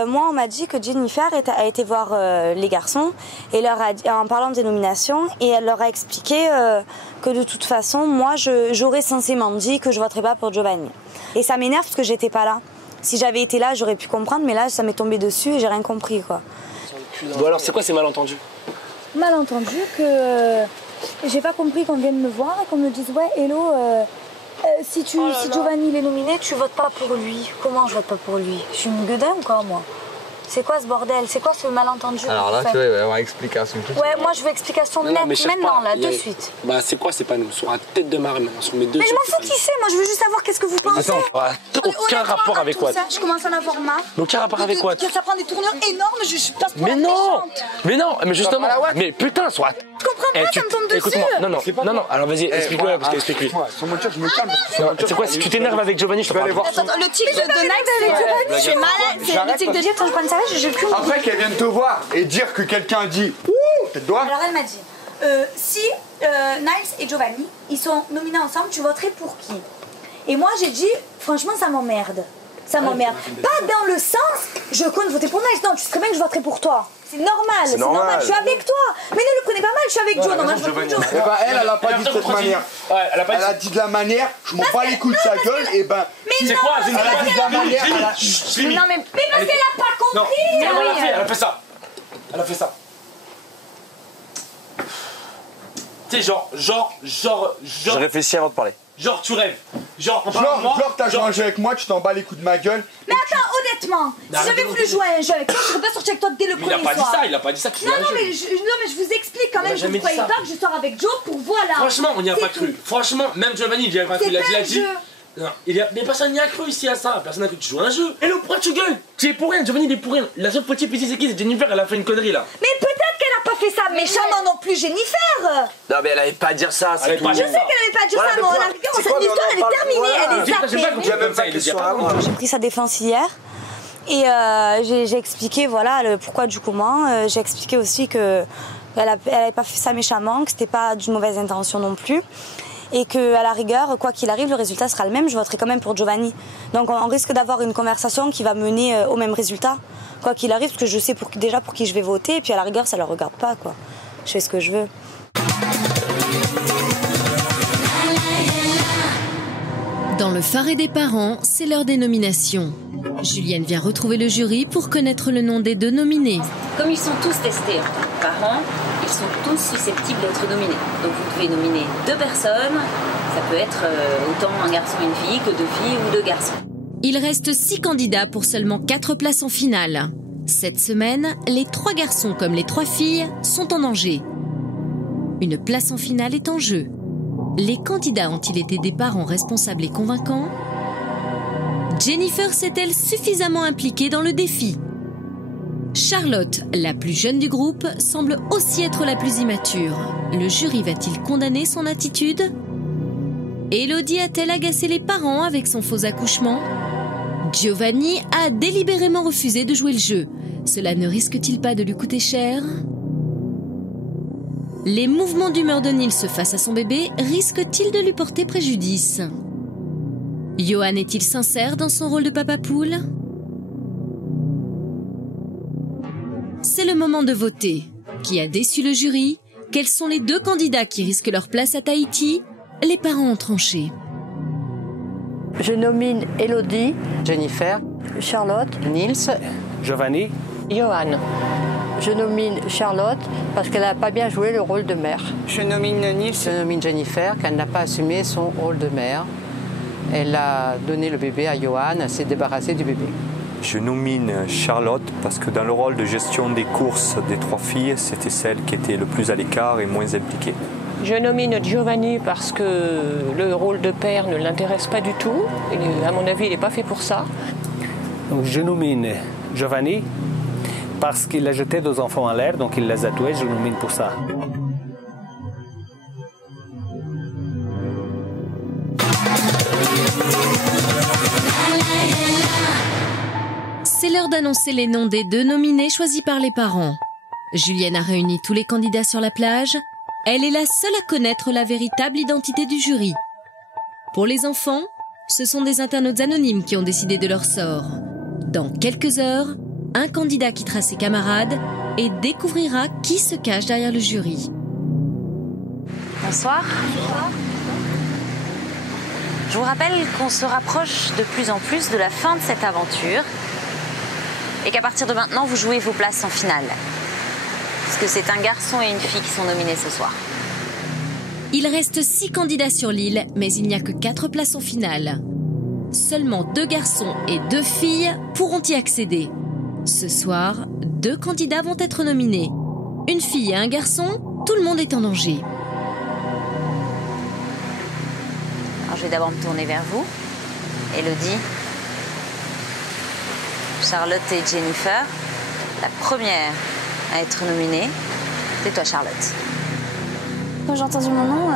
Moi, on m'a dit que Jennifer a été voir les garçons et leur en parlant des nominations et elle leur a expliqué que de toute façon, moi, j'aurais censément dit que je voterais pas pour Giovanni. Et ça m'énerve parce que j'étais pas là. Si j'avais été là, j'aurais pu comprendre, mais là, ça m'est tombé dessus et j'ai rien compris, quoi. Bon alors, c'est quoi ces malentendus? Malentendu que j'ai pas compris qu'on vienne me voir et qu'on me dise ouais, Hello. Si Giovanni il est nominé, tu votes pas pour lui. Comment je vote pas pour lui? Je suis une gueudin ou quoi, moi? C'est quoi ce bordel? C'est quoi ce malentendu? Alors là, tu vas y avoir explication. Ouais, moi je veux explication nette, maintenant, là, de suite. Bah, c'est quoi? C'est pas nous. Sur la tête de marée, maintenant. Sur mes deux. Mais je m'en fous qui c'est, moi je veux juste savoir qu'est-ce que vous pensez. Attends, aucun rapport avec quoi? Je commence à en avoir marre. Aucun rapport avec quoi? Ça prend des tournures énormes, je passe pour Mais non! Mais non, mais justement. Mais putain, soit. Je comprends pas, ça me tombe dessus. Écoute-moi, non, alors vas-y, explique-moi, parce qu'explique-lui. Sans mentir, je me calme. C'est quoi, si tu t'énerves avec Giovanni, je te parle. Attends, le tic de Nike avec Giovanni, je suis malade. C'est le tic de dire quand je prends une serviette, j'ai plus. Après qu'elle vienne te voir et dire que quelqu'un dit ouh, tête droite. Alors elle m'a dit si Niles et Giovanni ils sont nominés ensemble, tu voterais pour qui? Et moi j'ai dit franchement ça m'emmerde. Ça m'emmerde. Pas dans le sens je compte voter pour Niles, non, tu sais très bien que je voterai pour toi. C'est normal, je suis avec toi. Mais ne le prenez pas mal, je suis avec Joe, normalement je vote pour Joe. Et ben elle a pas dit de cette manière. Elle a dit de la manière, je m'en bats les couilles de sa gueule, et ben. C'est quoi? Elle a dit de la manière. Non mais parce qu'elle a pas compris. Elle a fait ça. Elle a fait ça. tu sais, genre. Je réfléchis avant de parler. Genre, tu rêves. Genre, t'as joué un jeu avec moi, tu t'en bats les coups de ma gueule. Mais attends, honnêtement, si j'avais voulu jouer à un jeu avec toi, je serais pas sortie avec toi dès le premier soir. Il a pas dit ça qu'il Non, mais je vous explique quand même que vous croyez pas que je sors avec Joe pour voilà. Franchement, on n'y a pas cru. Franchement, même Giovanni, il n'y a pas cru. Il a dit. Non, mais personne n'y a cru ici à ça. Personne n'a cru que tu joues à un jeu. Hello, pourquoi tu gueules? Tu es pour rien, Giovanni, il est pour rien. La seule petite ici, c'est qui? C'est Jennifer, elle a fait une connerie là. Mais peut-être qu'elle a pas fait ça méchamment non plus, Jennifer. Non, mais elle avait pas à dire ça. Je sais qu'elle avait pas à dire ça, mais on a cette histoire, elle est terminée, elle est zappée. J'ai pris sa défense hier. Et j'ai expliqué voilà, le pourquoi du comment. J'ai expliqué aussi qu'elle n'avait pas fait ça méchamment, que c'était pas d'une mauvaise intention non plus. Et qu'à la rigueur, quoi qu'il arrive, le résultat sera le même. Je voterai quand même pour Giovanni. Donc on risque d'avoir une conversation qui va mener au même résultat. Quoi qu'il arrive, parce que je sais déjà pour qui je vais voter. Et puis à la rigueur, ça ne le regarde pas, quoi. Je fais ce que je veux. Dans le Faré des parents, c'est l'heure des nominations. Julienne vient retrouver le jury pour connaître le nom des 2 nominés. Comme ils sont tous testés en tant que parents, ils sont tous susceptibles d'être nominés. Donc vous devez nominer 2 personnes. Ça peut être autant un garçon et une fille que 2 filles ou 2 garçons. Il reste 6 candidats pour seulement 4 places en finale. Cette semaine, les 3 garçons comme les 3 filles sont en danger. Une place en finale est en jeu. Les candidats ont-ils été des parents responsables et convaincants? Jennifer s'est-elle suffisamment impliquée dans le défi? Charlotte, la plus jeune du groupe, semble aussi être la plus immature. Le jury va-t-il condamner son attitude? Élodie a-t-elle agacé les parents avec son faux accouchement? Giovanni a délibérément refusé de jouer le jeu. Cela ne risque-t-il pas de lui coûter cher? Les mouvements d'humeur de Nils face à son bébé risquent-ils de lui porter préjudice? Johan est-il sincère dans son rôle de papa poule? C'est le moment de voter. Qui a déçu le jury? Quels sont les 2 candidats qui risquent leur place à Tahiti? Les parents ont tranché. Je nomine Élodie, Jennifer, Charlotte, Nils, Giovanni, Johan. Je nomine Charlotte parce qu'elle n'a pas bien joué le rôle de mère. Je nomine Nils. Je nomine Jennifer qu'elle n'a pas assumé son rôle de mère. Elle a donné le bébé à Johan, elle s'est débarrassée du bébé. Je nomine Charlotte parce que dans le rôle de gestion des courses des 3 filles, c'était celle qui était le plus à l'écart et moins impliquée. Je nomine Giovanni parce que le rôle de père ne l'intéresse pas du tout. À mon avis, il n'est pas fait pour ça. Donc je nomine Giovanni parce qu'il a jeté 2 enfants en l'air, donc il les a tués, je le nomine pour ça. C'est l'heure d'annoncer les noms des 2 nominés choisis par les parents. Julienne a réuni tous les candidats sur la plage. Elle est la seule à connaître la véritable identité du jury. Pour les enfants, ce sont des internautes anonymes qui ont décidé de leur sort. Dans quelques heures, un candidat quittera ses camarades et découvrira qui se cache derrière le jury. Bonsoir. Je vous rappelle qu'on se rapproche de plus en plus de la fin de cette aventure et qu'à partir de maintenant, vous jouez vos places en finale. Parce que c'est un garçon et une fille qui sont nominés ce soir. Il reste 6 candidats sur l'île, mais il n'y a que 4 places en finale. Seulement 2 garçons et 2 filles pourront y accéder. Ce soir, 2 candidats vont être nominés. Une fille et un garçon, tout le monde est en danger. Alors, je vais d'abord me tourner vers vous. Élodie, Charlotte et Jennifer. La première à être nominée, c'est toi, Charlotte. Quand j'ai entendu mon nom,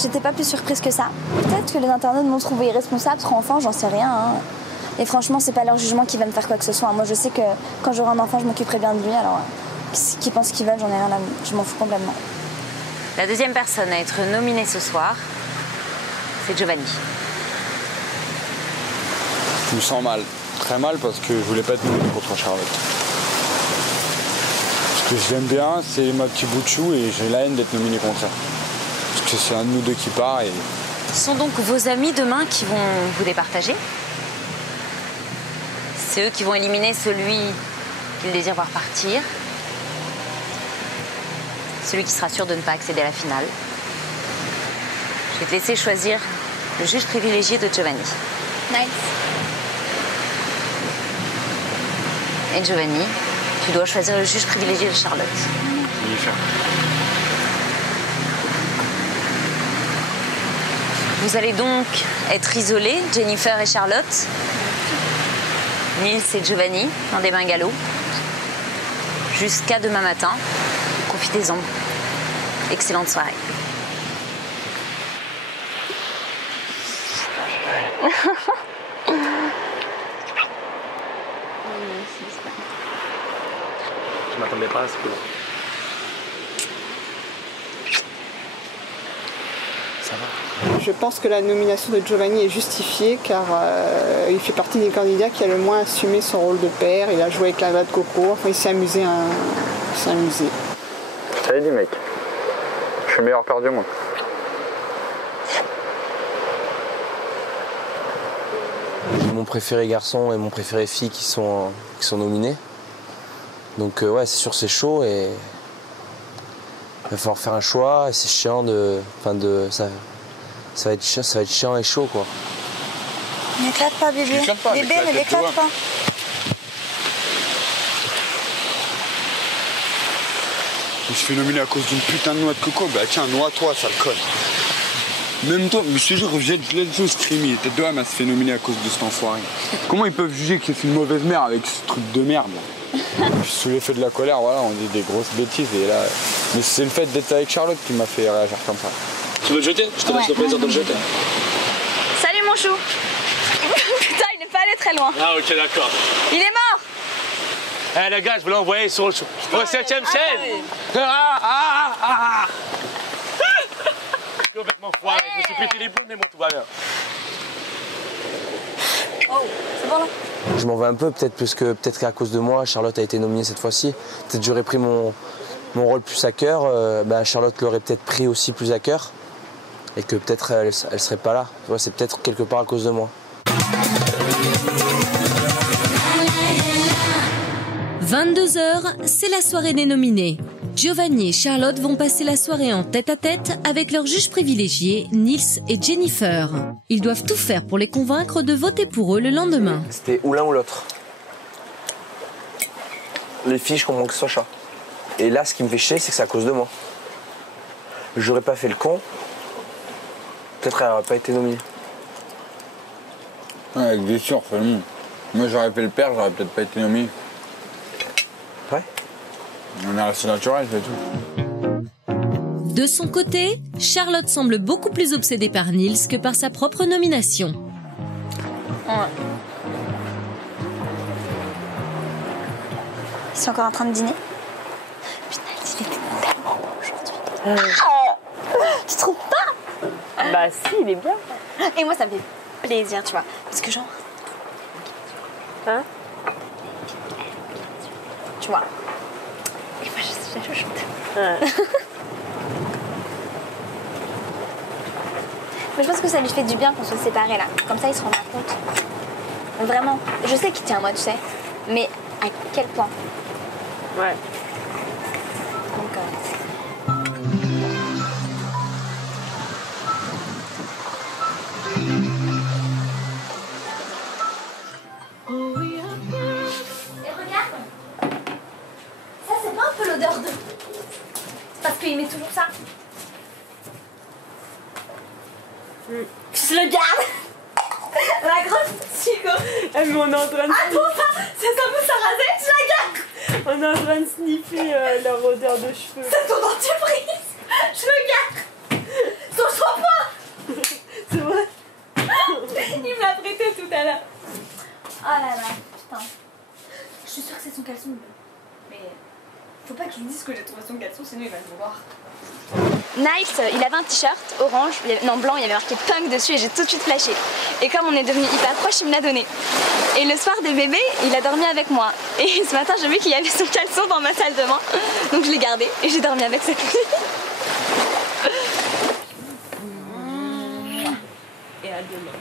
j'étais pas plus surprise que ça. Peut-être que les internautes m'ont trouvé irresponsable, trop enfant, j'en sais rien. Hein. Et franchement, c'est pas leur jugement qui va me faire quoi que ce soit. Moi, je sais que quand j'aurai un enfant, je m'occuperai bien de lui. Alors, qu'ils pensent ce qu'ils veulent, j'en ai rien à... Je m'en fous complètement. La deuxième personne à être nominée ce soir, c'est Giovanni. Je me sens mal, très mal, parce que je voulais pas être nominé contre Charlotte. Parce que je l'aime bien, c'est ma petite bout de chou et j'ai la haine d'être nominé contre elle. Parce que c'est un de nous 2 qui part et... Ce sont donc vos amis demain qui vont vous départager. C'est eux qui vont éliminer celui qu'ils désirent voir partir. Celui qui sera sûr de ne pas accéder à la finale. vais te laisser choisir le juge privilégié de Giovanni. Nice. Et Giovanni, tu dois choisir le juge privilégié de Charlotte. Jennifer. Vous allez donc être isolés, Jennifer et Charlotte, Nils et Giovanni, dans des bungalows, jusqu'à demain matin. Profitez-en. Excellente soirée. Je m'attendais pas à ce coup-là. Ça va. Je pense que la nomination de Giovanni est justifiée car il fait partie des candidats qui a le moins assumé son rôle de père. Il a joué avec la noix de coco, enfin il s'est amusé. Je t'avais dit mec, je suis le meilleur père du monde. Mon préféré garçon et mon préféré fille qui sont nominés. Donc ouais, c'est sûr, c'est chaud et il va falloir faire un choix et c'est chiant ça va être chiant et chaud quoi. N'éclate pas bébé. Bébé ne l'éclate pas. Je suis nominé à cause d'une putain de noix de coco. Bah tiens, noie-toi, sale conne. Même toi, mais je te jure, je laisse juste Screamy. Tête de elle se fait nominer à cause de cet enfoiré. Comment ils peuvent juger que c'est une mauvaise mère avec ce truc de merde là? Sous l'effet de la colère, voilà, on dit des grosses bêtises et là. Mais c'est le fait d'être avec Charlotte qui m'a fait réagir comme ça. Tu veux le jeter? Je te laisse le plaisir de le jeter. Salut mon chou. Putain, il n'est pas allé très loin. Ah ok, d'accord. Il est mort. Eh les gars, je voulais l'envoyer sur le 7ème chaîne. Complètement foiré. Je me suis pété les boules, mais bon, tout va bien. Oh, c'est bon là. Je m'en veux un peu, peut-être qu'à cause de moi, Charlotte a été nominée cette fois-ci. Peut-être que j'aurais pris mon rôle plus à cœur. Charlotte l'aurait peut-être pris aussi plus à cœur. Et que peut-être elle serait pas là. Ouais, c'est peut-être quelque part à cause de moi. 22h, c'est la soirée des nominés. Giovanni et Charlotte vont passer la soirée en tête-à-tête avec leurs juges privilégiés, Nils et Jennifer. Ils doivent tout faire pour les convaincre de voter pour eux le lendemain. C'était ou l'un ou l'autre. Les filles, je comprends que ce soit chat. Et là, ce qui me fait chier, c'est que c'est à cause de moi. J'aurais pas fait le con. Peut-être elle n'aurait pas été nominée. Ouais, bien sûr, seulement. Moi, j'aurais fait le père, j'aurais peut-être pas été nommé. Ouais. On est resté naturel, c'est tout. De son côté, Charlotte semble beaucoup plus obsédée par Nils que par sa propre nomination. Ouais. Ils sont encore en train de dîner. Putain, il était tellement beau aujourd'hui. Tu trouves pas? Bah si, il est bien. Et moi, ça me fait plaisir, tu vois. Parce que genre... Hein? Tu vois. Et moi, je suis chaude. Ouais. Mais je pense que ça lui fait du bien qu'on soit séparés là. Comme ça, il se rendra compte. Vraiment. Je sais qu'il tient à moi, tu sais. Mais à quel point? Ouais. Donc, Et regarde. Ça, c'est pas un peu l'odeur de... Parce qu'il met toujours ça. Je le garde. La grosse psycho. Eh, mais on est en train de... Ah, trop ça. C'est ça peut s'arraser. Je la garde. On est en train de sniffer leur odeur de cheveux. C'est ton dentifrice. Je le garde. Son shampoing. C'est vrai. Il me l'a prêté tout à l'heure. Oh là là, putain. Je suis sûre que c'est son caleçon. Mais faut pas qu'il me dise que j'ai trouvé son caleçon, sinon il va le voir. Nice, il avait un t-shirt orange, blanc, il y avait marqué punk dessus et j'ai tout de suite flashé. Et comme on est devenus hyper proches, il me l'a donné. Et le soir des bébés, il a dormi avec moi. Et ce matin, j'ai vu qu'il y avait son caleçon dans ma salle de bain. Donc je l'ai gardé et j'ai dormi avec cette nuit. Et à demain.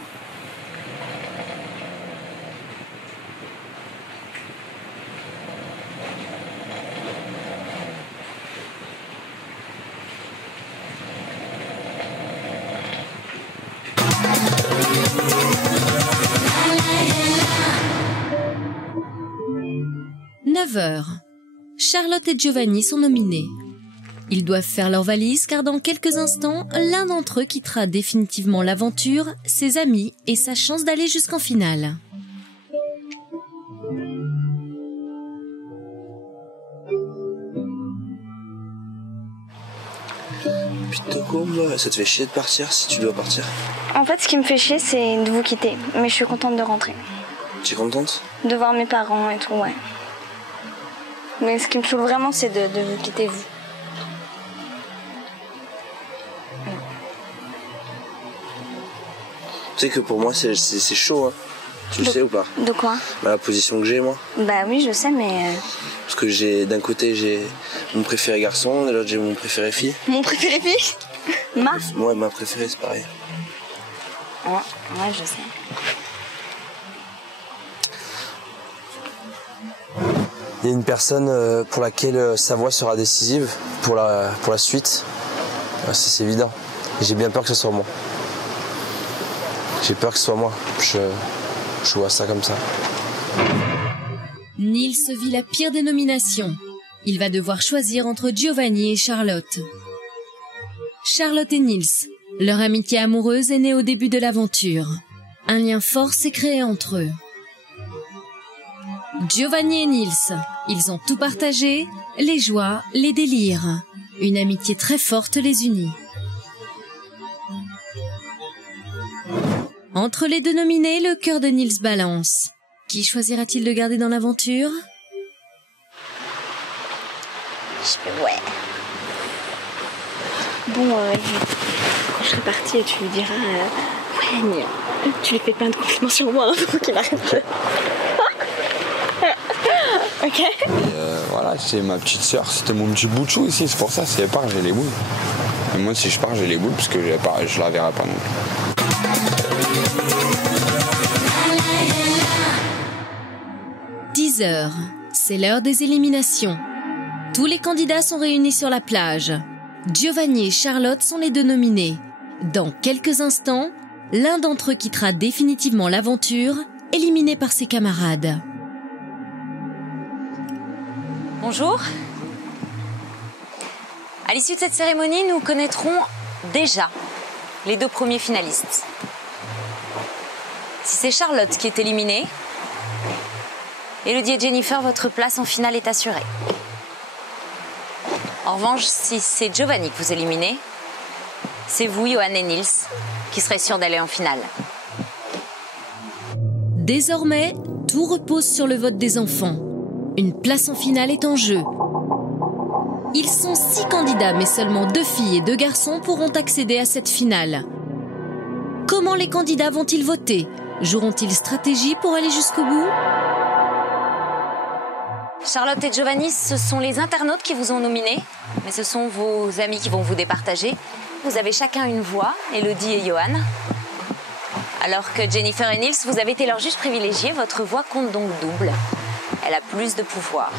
9h. Charlotte et Giovanni sont nominés. Ils doivent faire leur valise car dans quelques instants, l'un d'entre eux quittera définitivement l'aventure, ses amis et sa chance d'aller jusqu'en finale. Putain, quoi, ça te fait chier de partir si tu dois partir? En fait, ce qui me fait chier, c'est de vous quitter. Mais je suis contente de rentrer. Tu es contente? De voir mes parents et tout, ouais. Mais ce qui me saoule vraiment, c'est de vous quitter, vous. Tu sais que pour moi, c'est chaud, hein. Tu le sais ou pas? De quoi? Bah, la position que j'ai, moi. Bah oui, je sais, mais... Parce que d'un côté, j'ai mon préféré garçon, de l'autre, j'ai mon préféré fille. Mon préféré fille? Ouais, ma préférée, c'est pareil. Ouais, je sais. Il y a une personne pour laquelle sa voix sera décisive pour la suite. C'est évident. Et j'ai bien peur que ce soit moi. J'ai peur que ce soit moi. Je vois ça comme ça. Nils vit la pire des nominations. Il va devoir choisir entre Giovanni et Charlotte. Charlotte et Nils. Leur amitié amoureuse est née au début de l'aventure. Un lien fort s'est créé entre eux. Giovanni et Nils, ils ont tout partagé, les joies, les délires. Une amitié très forte les unit. Entre les deux nominés, le cœur de Nils balance. Qui choisira-t-il de garder dans l'aventure? Ouais. Bon, quand je serai partie, tu lui diras... ouais, mais tu lui fais plein de compliments sur moi, hein, pour qu'il arrête. Ok. Et voilà, c'est ma petite sœur, c'était mon petit bout de chou ici, c'est pour ça, si elle part, j'ai les boules. Et moi, si je pars, j'ai les boules, parce que je la verrai pas non plus. 10h, c'est l'heure des éliminations. Tous les candidats sont réunis sur la plage. Giovanni et Charlotte sont les deux nominés. Dans quelques instants, l'un d'entre eux quittera définitivement l'aventure, éliminé par ses camarades. Bonjour. À l'issue de cette cérémonie, nous connaîtrons déjà les deux premiers finalistes. Si c'est Charlotte qui est éliminée, Elodie et Jennifer, votre place en finale est assurée. En revanche, si c'est Giovanni que vous éliminez, c'est vous, Johan et Nils, qui serez sûrs d'aller en finale. Désormais, tout repose sur le vote des enfants. Une place en finale est en jeu. Ils sont 6 candidats, mais seulement 2 filles et 2 garçons pourront accéder à cette finale. Comment les candidats vont-ils voter? Joueront-ils stratégie pour aller jusqu'au bout? Charlotte et Giovanni, ce sont les internautes qui vous ont nominé, mais ce sont vos amis qui vont vous départager. Vous avez chacun une voix, Elodie et Johan. Alors que Jennifer et Nils, vous avez été leur juge privilégié, votre voix compte donc double. Elle a plus de pouvoir.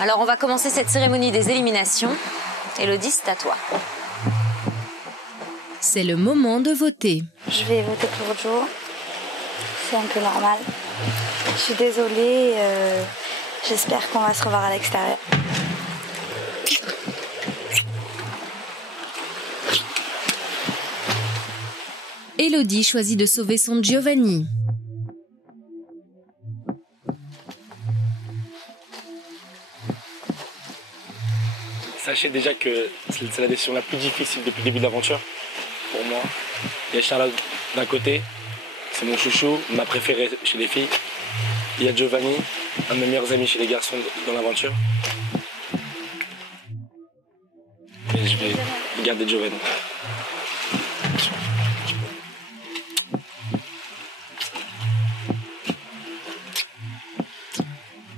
Alors on va commencer cette cérémonie des éliminations. Elodie, c'est à toi. C'est le moment de voter. Je vais voter pour Joe. C'est un peu normal. Je suis désolée. J'espère qu'on va se revoir à l'extérieur. Elodie choisit de sauver son Giovanni. Sachez déjà que c'est la décision la plus difficile depuis le début de l'aventure, pour moi. Il y a Charlotte d'un côté, c'est mon chouchou, ma préférée chez les filles. Il y a Giovanni, un de mes meilleurs amis chez les garçons dans l'aventure. Et je vais garder Giovanni.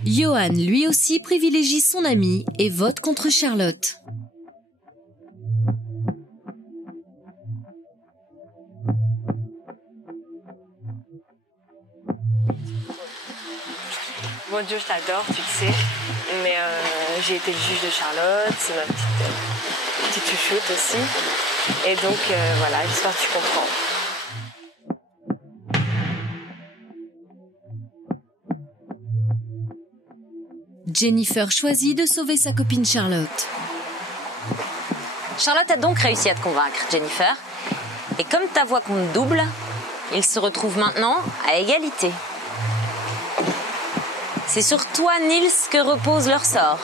Johan, lui aussi, privilégie son ami et vote contre Charlotte. Bon Dieu, je t'adore, tu le sais, mais j'ai été le juge de Charlotte, c'est ma petite chouchoute aussi, et donc voilà, j'espère que tu comprends. Jennifer choisit de sauver sa copine Charlotte. Charlotte a donc réussi à te convaincre, Jennifer. Et comme ta voix compte double, ils se retrouvent maintenant à égalité. C'est sur toi, Nils, que repose leur sort.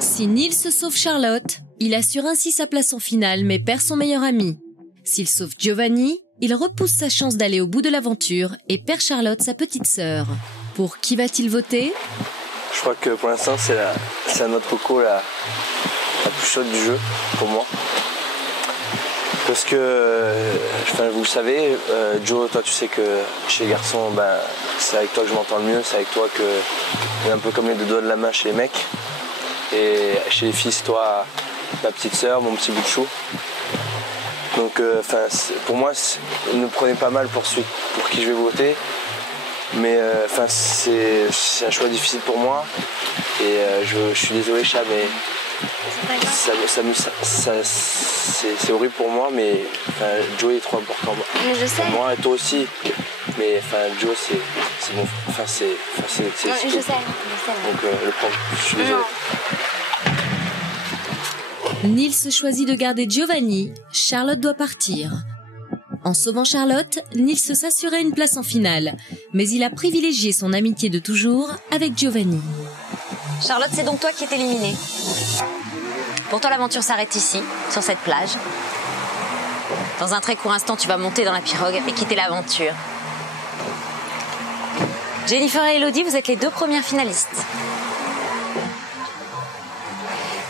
Si Nils sauve Charlotte, il assure ainsi sa place en finale mais perd son meilleur ami. S'il sauve Giovanni, il repousse sa chance d'aller au bout de l'aventure et perd Charlotte, sa petite sœur. Pour qui va-t-il voter? Je crois que pour l'instant, c'est la noix de coco la plus chaude du jeu, pour moi. Parce que, enfin, vous le savez, Joe, toi tu sais que chez les garçons, ben, c'est avec toi que je m'entends le mieux, c'est avec toi que on est un peu comme les deux doigts de la main chez les mecs. Et chez les filles, c'est toi, ma petite sœur, mon petit bout de chou. Donc, pour moi, ne me prenez pas mal pour celui pour qui je vais voter. Mais c'est un choix difficile pour moi. Et je suis désolé, Chat, mais c'est horrible pour moi. Mais Joe est trop important mais je sais. pour moi et toi aussi. Mais Joe, c'est mon. C'est je sais. Donc le prendre. Je suis désolé. Nils choisit de garder Giovanni. Charlotte doit partir. En sauvant Charlotte, Nils s'assurait une place en finale. Mais il a privilégié son amitié de toujours avec Giovanni. Charlotte, c'est donc toi qui es éliminée. Pour toi, l'aventure s'arrête ici, sur cette plage. Dans un très court instant, tu vas monter dans la pirogue et quitter l'aventure. Jennifer et Elodie, vous êtes les deux premières finalistes.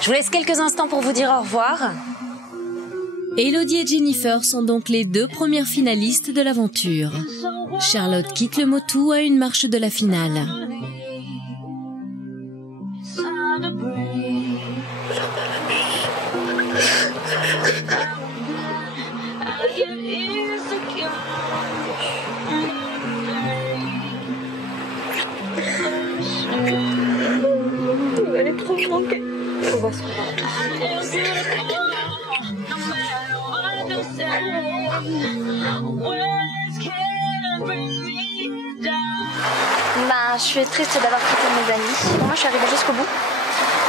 Je vous laisse quelques instants pour vous dire au revoir. Elodie et Jennifer sont donc les deux premières finalistes de l'aventure. Charlotte quitte le Motu à une marche de la finale. Elle est trop manquée. On va se revoir tous. Je suis triste d'avoir quitté mes amis. Moi, je suis arrivée jusqu'au bout.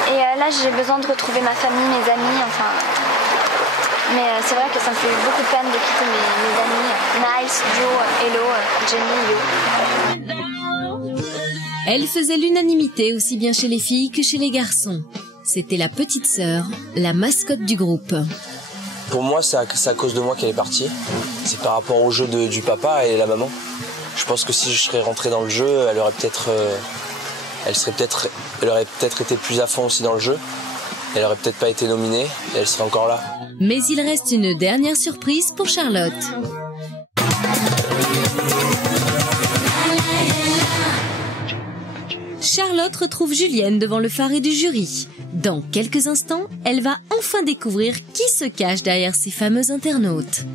Et là, j'ai besoin de retrouver ma famille, mes amis, enfin... Mais c'est vrai que ça me fait beaucoup de peine de quitter mes amis. Niles, Joe, Hello, Jenny, Yo. Elle faisait l'unanimité aussi bien chez les filles que chez les garçons. C'était la petite sœur, la mascotte du groupe. Pour moi, c'est à cause de moi qu'elle est partie. C'est par rapport au jeu du papa et la maman. Je pense que si je serais rentré dans le jeu, elle aurait peut-être été plus à fond aussi dans le jeu. Elle aurait peut-être pas été nominée et elle serait encore là. Mais il reste une dernière surprise pour Charlotte. Charlotte retrouve Julienne devant le phare du jury. Dans quelques instants, elle va enfin découvrir qui se cache derrière ces fameux internautes.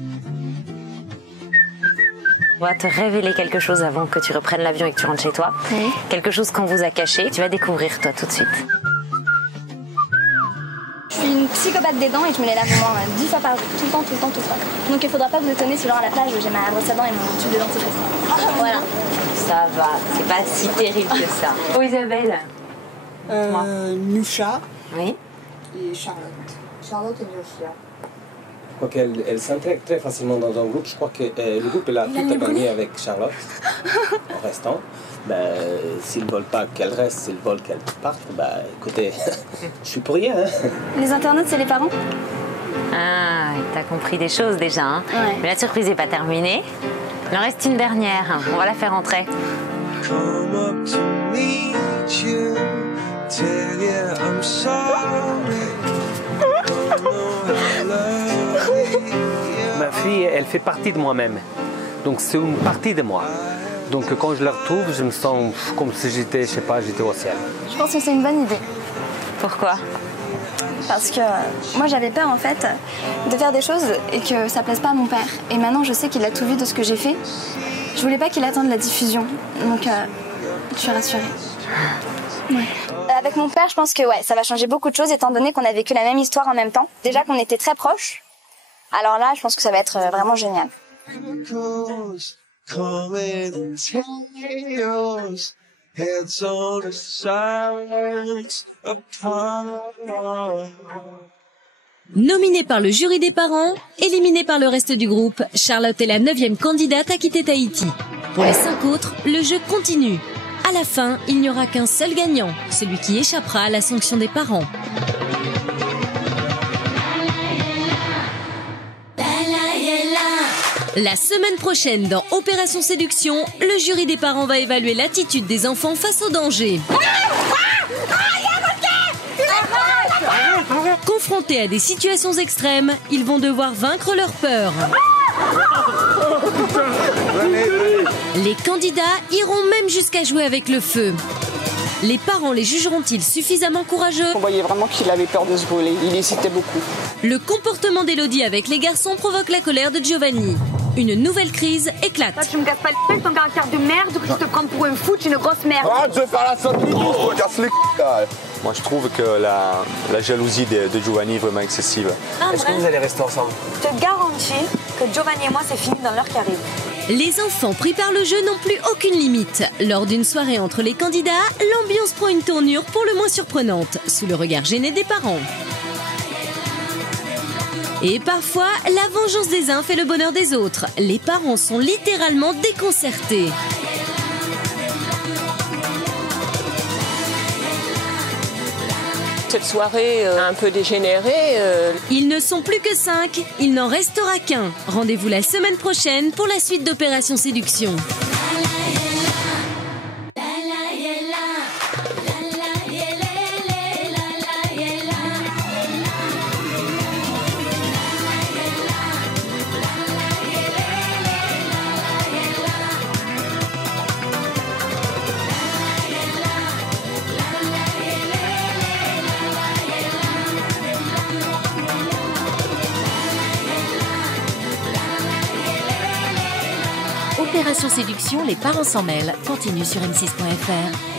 On va te révéler quelque chose avant que tu reprennes l'avion et que tu rentres chez toi. Oui. Quelque chose qu'on vous a caché. Tu vas découvrir toi tout de suite. Je suis une psychopathe des dents et je me les lave au moins 10 fois par jour. Tout le temps. Donc il ne faudra pas vous étonner si genre à la plage j'ai ma brosse à dents et mon tube de dentifrice. Voilà. Ça va, c'est pas si terrible que ça. Oh Isabelle. Nusha. Oui. Et Charlotte. Charlotte et Nusha. Je crois qu'elle s'intègre très facilement dans un groupe. Je crois que le groupe a tout à gagner avec Charlotte en restant. S'ils ne veulent pas qu'elle reste, s'ils veulent qu'elle parte, écoutez, je suis pour rien. Hein. Les internautes, c'est les parents? Ah, t'as compris des choses déjà. Hein. Ouais. Mais la surprise n'est pas terminée. Il en reste une dernière. On va la faire entrer. Ma fille, elle fait partie de moi-même. Donc c'est une partie de moi. Donc quand je la retrouve, je me sens comme si j'étais, j'étais au ciel. Je pense que c'est une bonne idée. Pourquoi? Parce que moi j'avais peur en fait de faire des choses et que ça plaise pas à mon père. Et maintenant je sais qu'il a tout vu de ce que j'ai fait. Je voulais pas qu'il attende la diffusion. Donc je suis rassurée. Ouais. Avec mon père, je pense que ça va changer beaucoup de choses étant donné qu'on a vécu la même histoire en même temps. Déjà qu'on était très proches. Alors là, je pense que ça va être vraiment génial. Heads on the sides apart. Nominée par le jury des parents, éliminée par le reste du groupe, Charlotte est la 9e candidate à quitter Tahiti. Pour les 5 autres, le jeu continue. À la fin, il n'y aura qu'un seul gagnant, celui qui échappera à la sanction des parents. La semaine prochaine, dans Opération Séduction, le jury des parents va évaluer l'attitude des enfants face au danger. Confrontés à des situations extrêmes, ils vont devoir vaincre leur peur. Les candidats iront même jusqu'à jouer avec le feu. Les parents les jugeront-ils suffisamment courageux? On voyait vraiment qu'il avait peur de se brûler, il hésitait beaucoup. Le comportement d'Élodie avec les garçons provoque la colère de Giovanni. Une nouvelle crise éclate. Toi, tu me casses pas les couilles, ton caractère de merde, que tu te prends pour un fou, tu es une grosse merde. Ah, tu veux faire la saute Lydie, je te casse les couilles. Moi, je trouve que la jalousie de Giovanni est vraiment excessive. Est-ce que vous allez rester ensemble? Je te garantis que Giovanni et moi, c'est fini dans l'heure qui arrive. Les enfants pris par le jeu n'ont plus aucune limite. Lors d'une soirée entre les candidats, l'ambiance prend une tournure pour le moins surprenante, sous le regard gêné des parents. Et parfois, la vengeance des uns fait le bonheur des autres. Les parents sont littéralement déconcertés. Cette soirée a un peu dégénéré. Ils ne sont plus que 5, il n'en restera qu'un. Rendez-vous la semaine prochaine pour la suite d'Opération Séduction. Opération Séduction, les parents s'en mêlent, continue sur m6.fr.